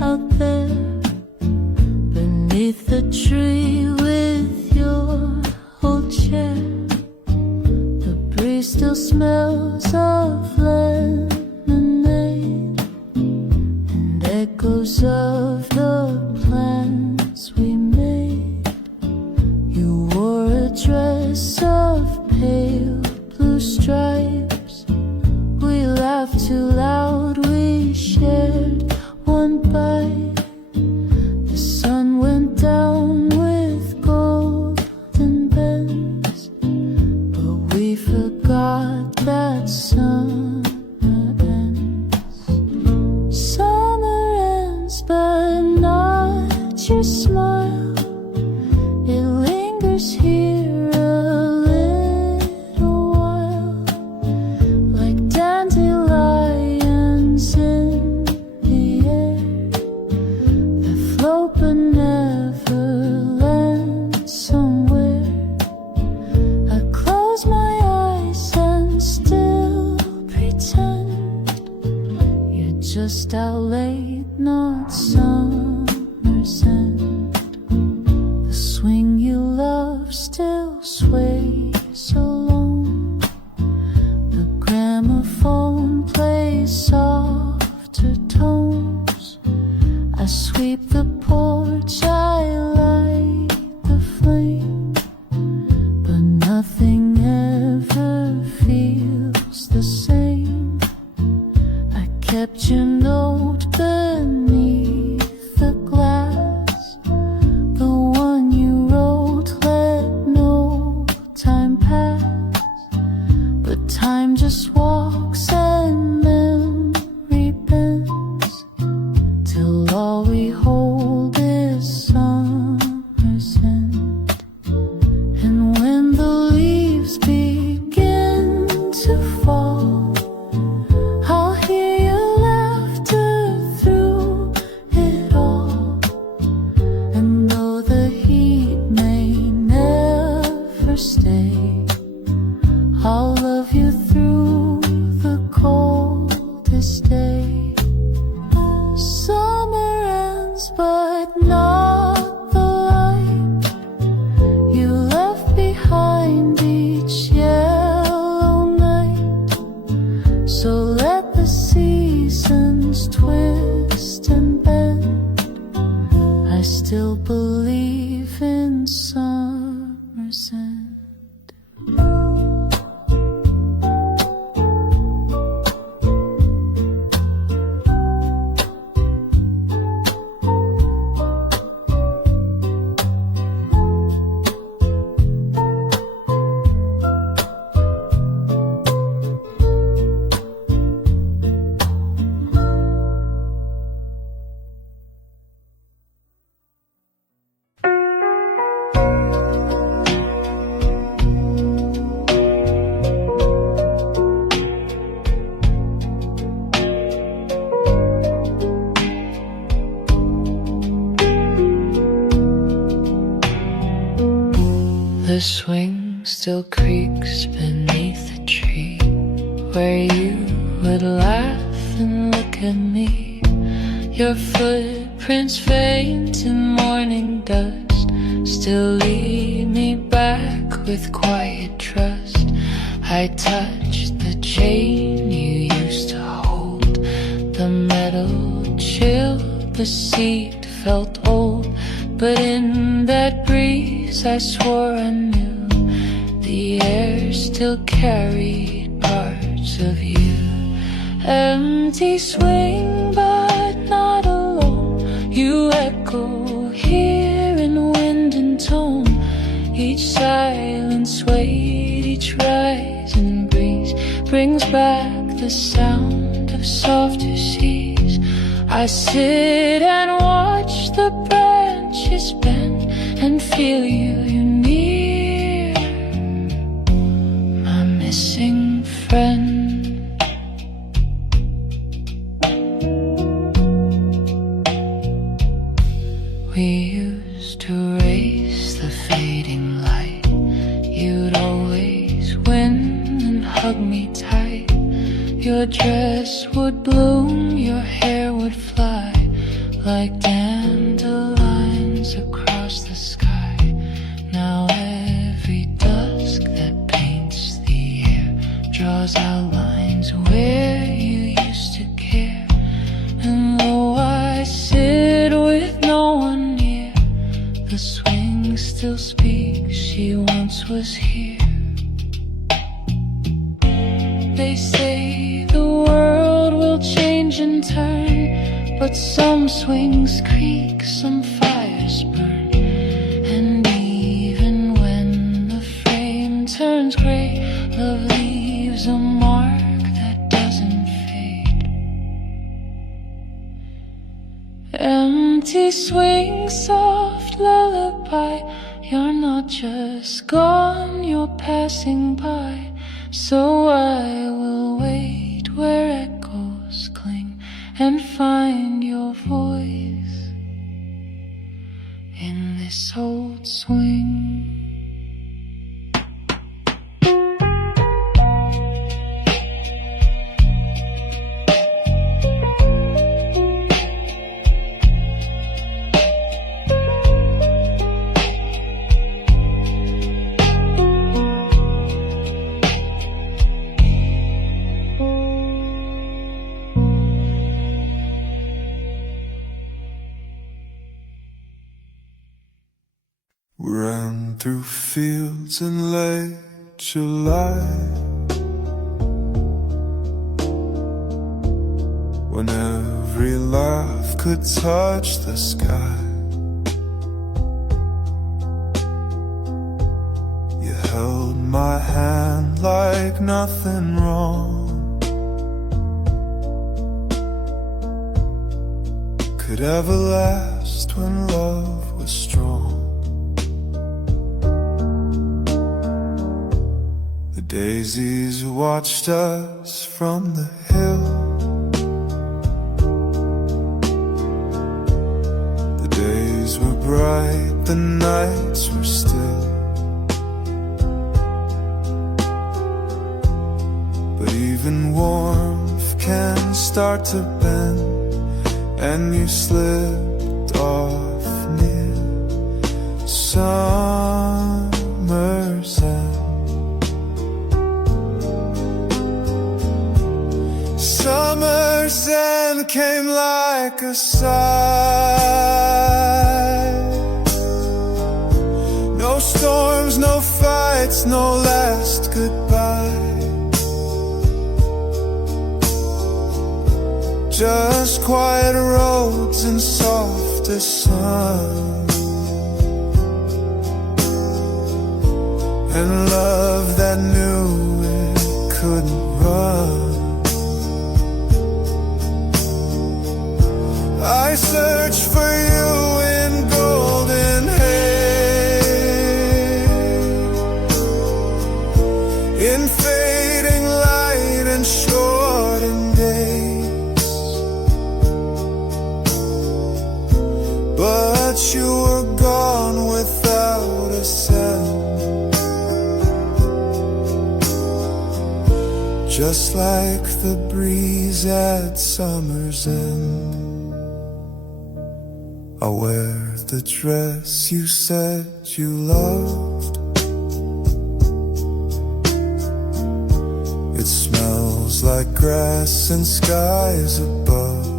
out there beneath the tree with your old chair. The breeze still smells of lemonade and echoes of the plans we made. You wore a dress of pale blue stripes. We laughed too loud, we shared one bite. The sun went down with golden bends, but we forgot that summer ends. Summer ends, but not your smile. It lingers here a little while, like dandelions in the air that float but never land somewhere. I close my eyes and still pretend you're just out late, not summer's end. The swing you love still sways alone. The gramophone plays softer tones. I sweep the porch, I light the flame, but nothing ever feels the same. I kept your note beneath the glass, the one you wrote, let no time pass. But time just walks and memory bends, till all we hold is summer's end. And when the leaves begin to fall, I'll hear your laughter through it all. And though the heat may never stay, I'll love you through the coldest day. Summer ends, but not the light you left behind each yellow night. So let the seasons twist and bend. I still believe in summer's end. The swing still creaks beneath the tree where you would laugh and look at me. Your footprints fade to morning dust, still lead me back with quiet trust. I touched the chain you used to hold, the metal chill, the seat felt old. but in that breeze I swore I knew the air still carried parts of you. Empty swing but not alone, you echo here in wind and tone. Each silent sway, each rising breeze brings back the sound of softer seas. I sit and watch the branches bend and feel you near, my missing friend. We used to race the fading light. You'd always win and hug me tight. Your dress would bloom, your hair would fly like dandelions across the sky. Now every dusk that paints the air draws outlines where you used to care. And though I sit with no one near, the swing still speaks, she once was here. They say the world will change and turn, but some swings creak, some fires burn. And even when the frame turns gray, love leaves a mark that doesn't fade. Empty swing, soft lullaby, you're not just gone, you're passing by. So I will wait where echoes cling and find your voice in this old swing. We ran through fields in late July, when every laugh could touch the sky. You held my hand like nothing wrong could ever last when love was strong. Daisies watched us from the hill. The days were bright, the nights were still. But even warmth can start to bend, and you slipped off near summer's end. Summer's end came like a sigh. No storms, no fights, no last goodbye. Just quiet roads and softer sun, and love that knew it couldn't run. I search for you in golden haze, in fading light and shortened days. But you were gone without a sound, just like the breeze at summer's end. I wear the dress you said you loved. It smells like grass and skies above.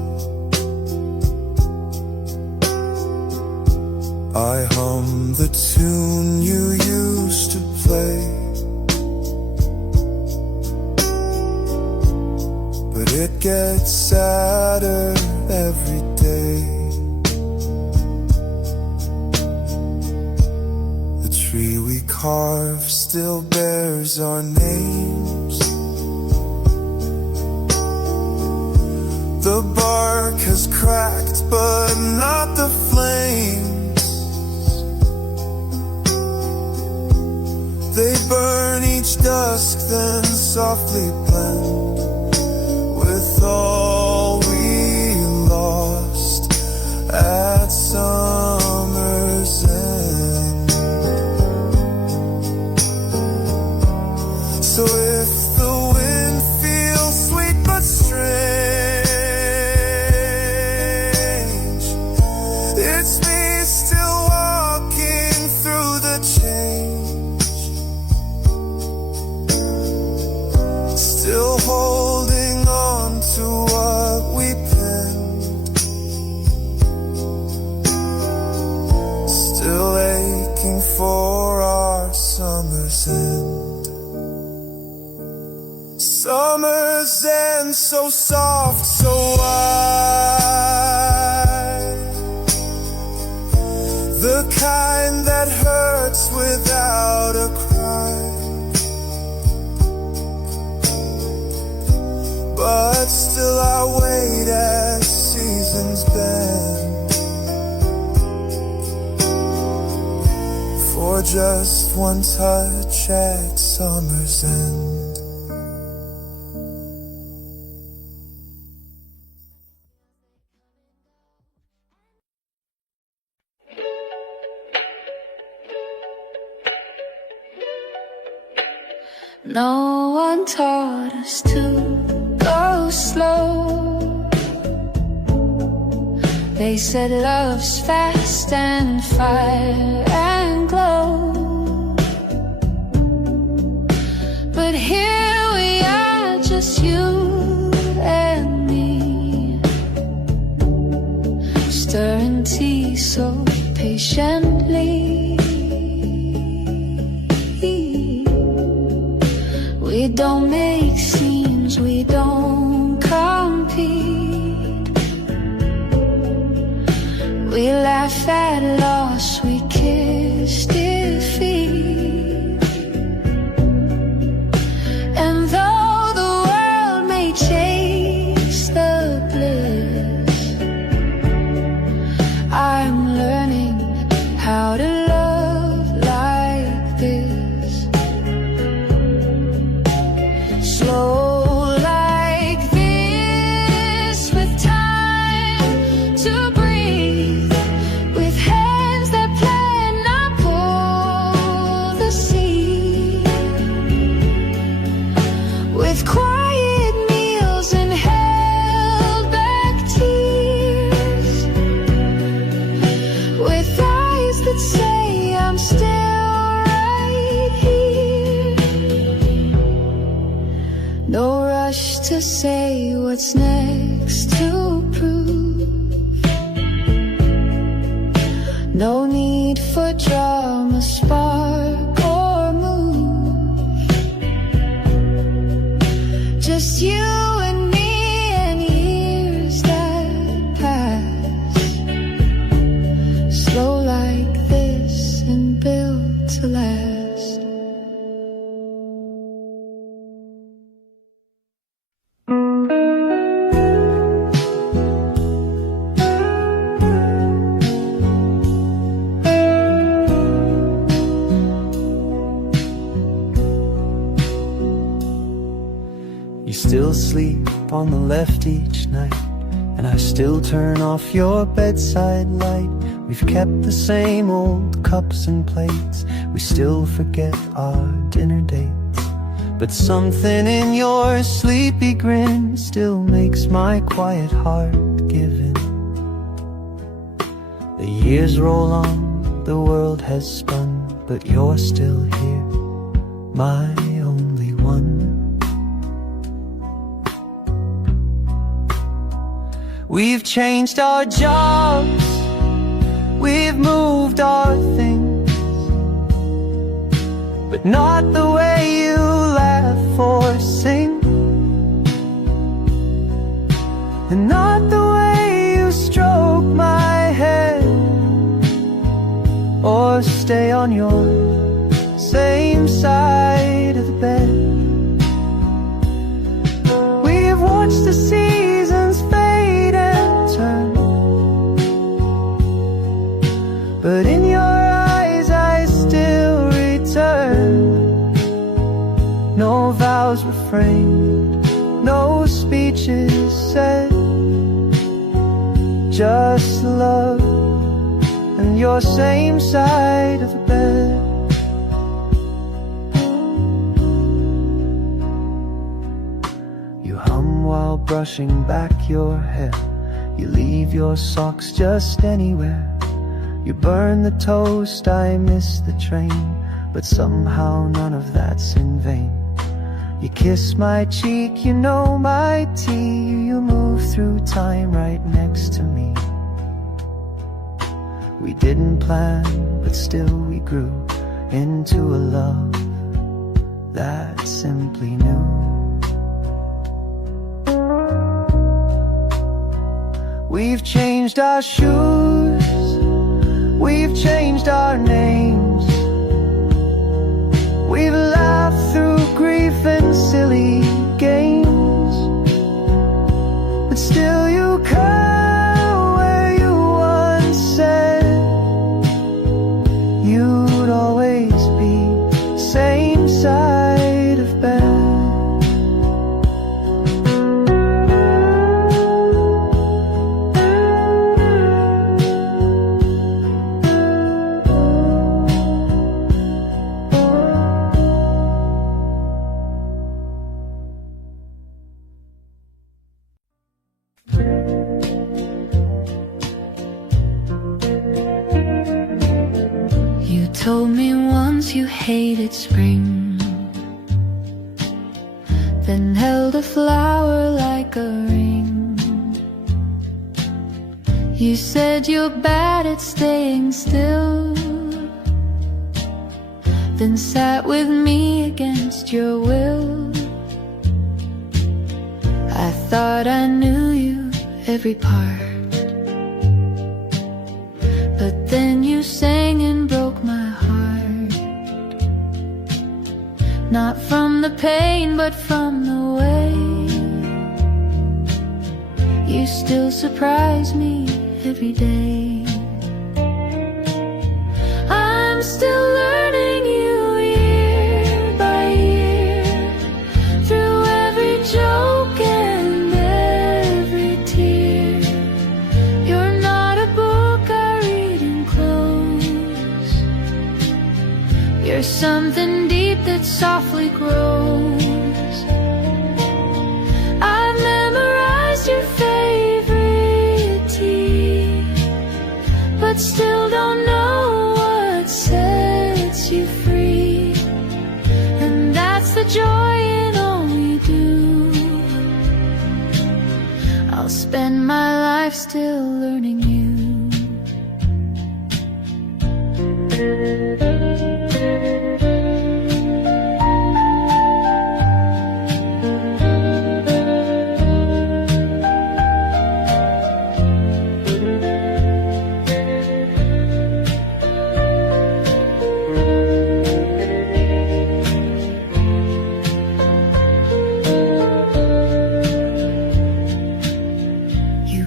I hum the tune you used to play, but it gets sadder every day. The tree we carved still bears our names. The bark has cracked, but not the flames. They burn each dusk, then softly blend with all we lost at summer's end. So if the wind feels sweet but strange, it's me still walking through the change, still holding on to what we penned, still aching for our summer's end. Summer's end, so soft, so wide, the kind that hurts without a cry, but still I wait as seasons bend for just one touch at summer's end. No one taught us to go slow. They said love's fast and fire and glow. But here we are, just you and me, stirring tea so patiently. We don't make scenes, we don't compete. We laugh at loss, we kiss defeat. And though the world may chase the bliss, I'm learning how to love like this. Slow like this, with time to breathe, with hands that plan, not pull the seed, with quiet meals and held back tears, with eyes that say I'm still right here. No rush to say what's next to prove. No need for drama, spark or move. Just you and me and years that pass. Slow like this and built to last. You still sleep on the left each night, and I still turn off your bedside light. We've kept the same old cups and plates, we still forget our dinner dates. But something in your sleepy grin still makes my quiet heart give in. The years roll on, the world has spun, but you're still here, my only one. We've changed our jobs, we've moved moved our things, but not the way you laugh or sing, and not the way you stroke my head, or stay on your same side of the bed. We've watched the seasons fade and turn, but in your eyes I still return. No vows were framed, no speeches said, just love and your same side of the bed. You hum while brushing back your hair, you leave your socks just anywhere. You burn the toast, I miss the train, but somehow none of that's in vain. You kiss my cheek, you know my tea, you move through time right next to me. We didn't plan, but still we grew into a love that simply knew. We've changed our shoes, we've changed our names, we've laughed through grief and silly games, but still you curl where you once said you'd always be same side of bed. Told me once you hated spring, then held a flower like a ring. You said you're bad at staying still, then sat with me against your will. I thought I knew you every part, but then you sang and broke my heart. Not from the pain, but from the way you still surprise me every day. I'm still learning you year by year, through every joke and every tear. You're not a book I read and close, you're something deep that softly grows. I've memorized your favorite tea, but still don't know what sets you free. And that's the joy in all we do. I'll spend my life still learning you.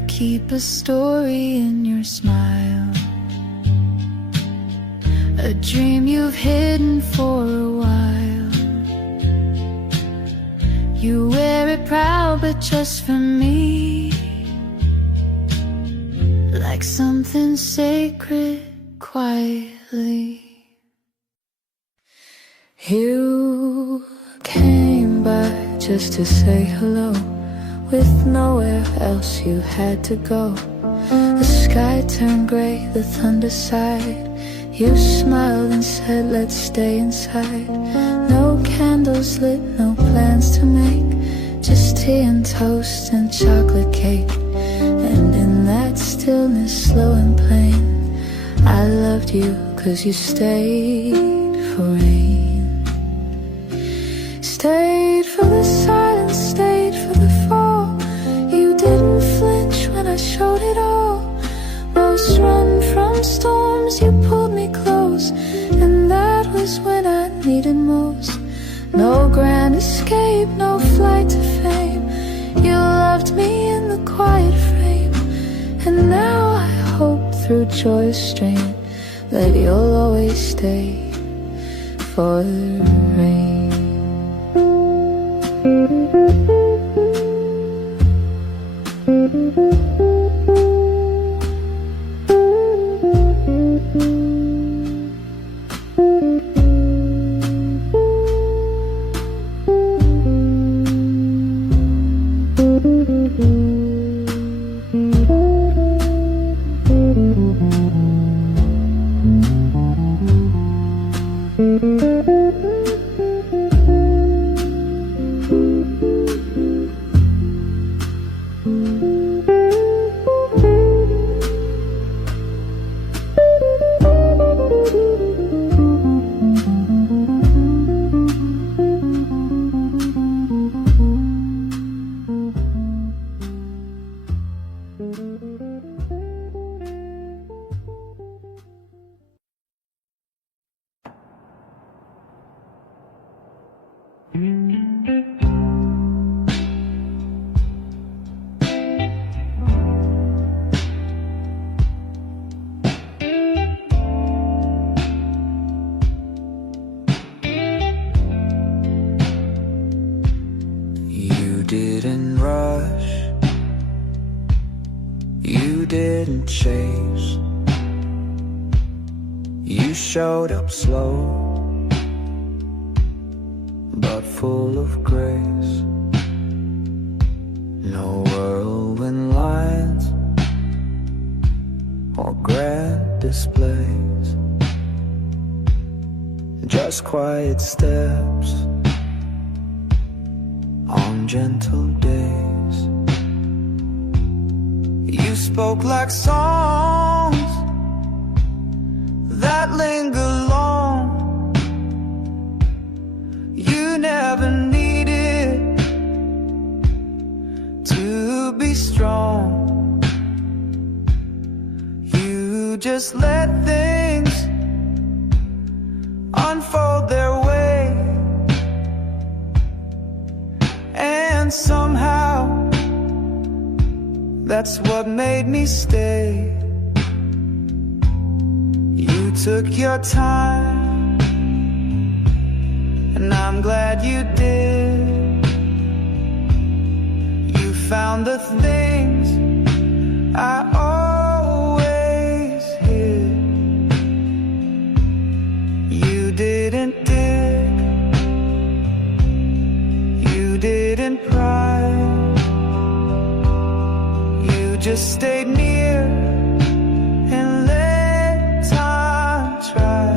Keep a story in your smile, a dream you've hidden for a while. You wear it proud, but just for me, like something sacred quietly. You came by just to say hello, with nowhere else you had to go. The sky turned grey, the thunder sighed. You smiled and said, let's stay inside. No candles lit, no plans to make, just tea and toast and chocolate cake. And in that stillness, slow and plain, I loved you 'cause you stayed for rain, stayed for the silence, stayed for the fall. You didn't flinch when I showed it all. Most run from storms, you pulled me close, and that was when I needed most. No grand escape, no flight to fame. You loved me in the quiet frame, and now I hope through joyous strain that you'll always stay for the rain. Didn't rush, you didn't chase. You showed up slow, but full of grace. No whirlwind lines or grand displays, just quiet steps on gentle days. You spoke like songs that linger long. You never needed to be strong. You just let things unfold their way. And somehow, that's what made me stay. You took your time, and I'm glad you did. You found the things I always hid. You didn't dig, you didn't pry, you just stayed near and let time try.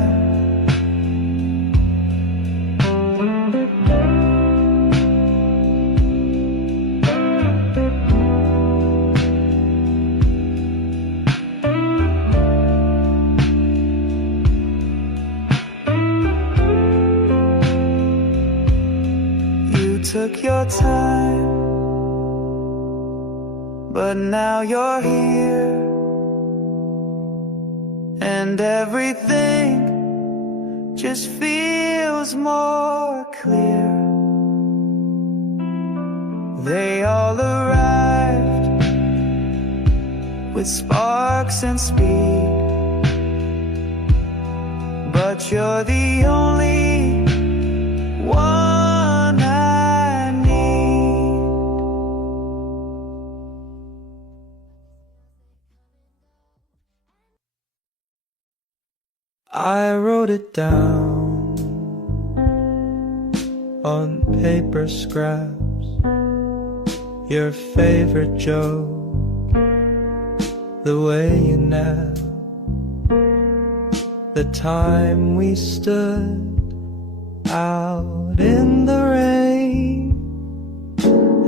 You took your time, but now you're here, and everything just feels more clear. They all arrived with sparks and speed, but you're the only one I need. I wrote it down on paper scraps, your favorite joke, the way you nap, the time we stood out in the rain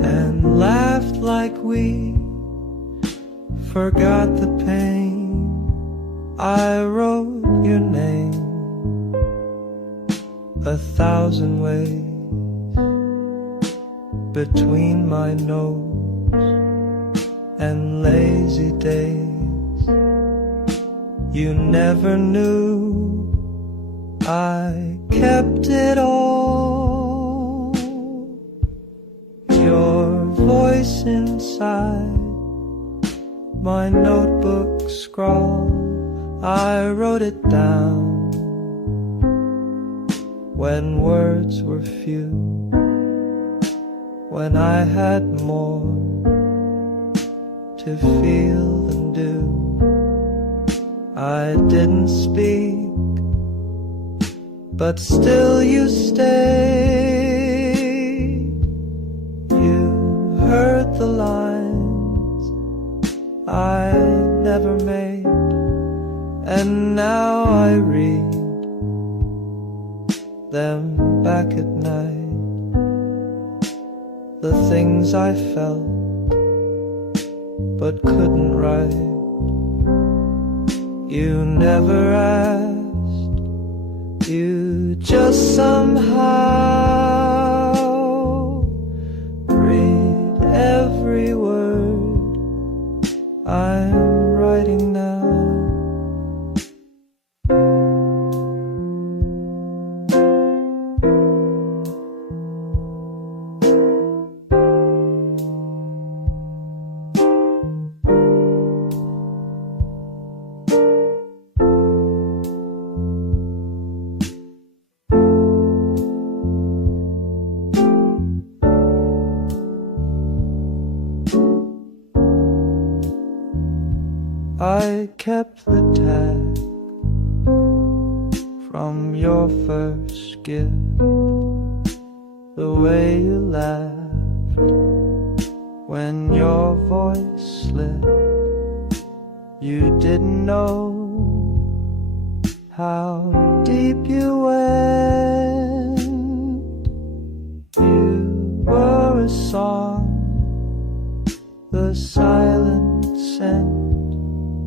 and laughed like we forgot the pain. I wrote your name 1,000 ways between my nose and lazy days. You never knew I kept it all. Your voice inside my notebook scrawl, I wrote it down when words were few, when I had more to feel than do. I didn't speak, but still you stayed. You heard the lines I never made, and now I read them back at night. The things I felt but couldn't write. You never asked, you just somehow read every word I'm writing now. I kept the tag from your first gift, the way you laughed when your voice slipped. You didn't know how deep you went. You were a song, the silent scent.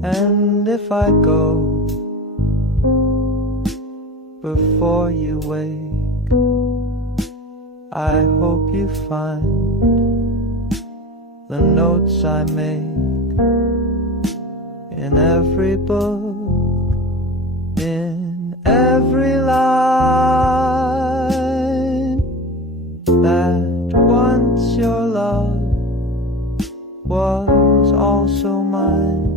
And if I go before you wake, I hope you find the notes I make in every book, in every line, that once your love was also mine.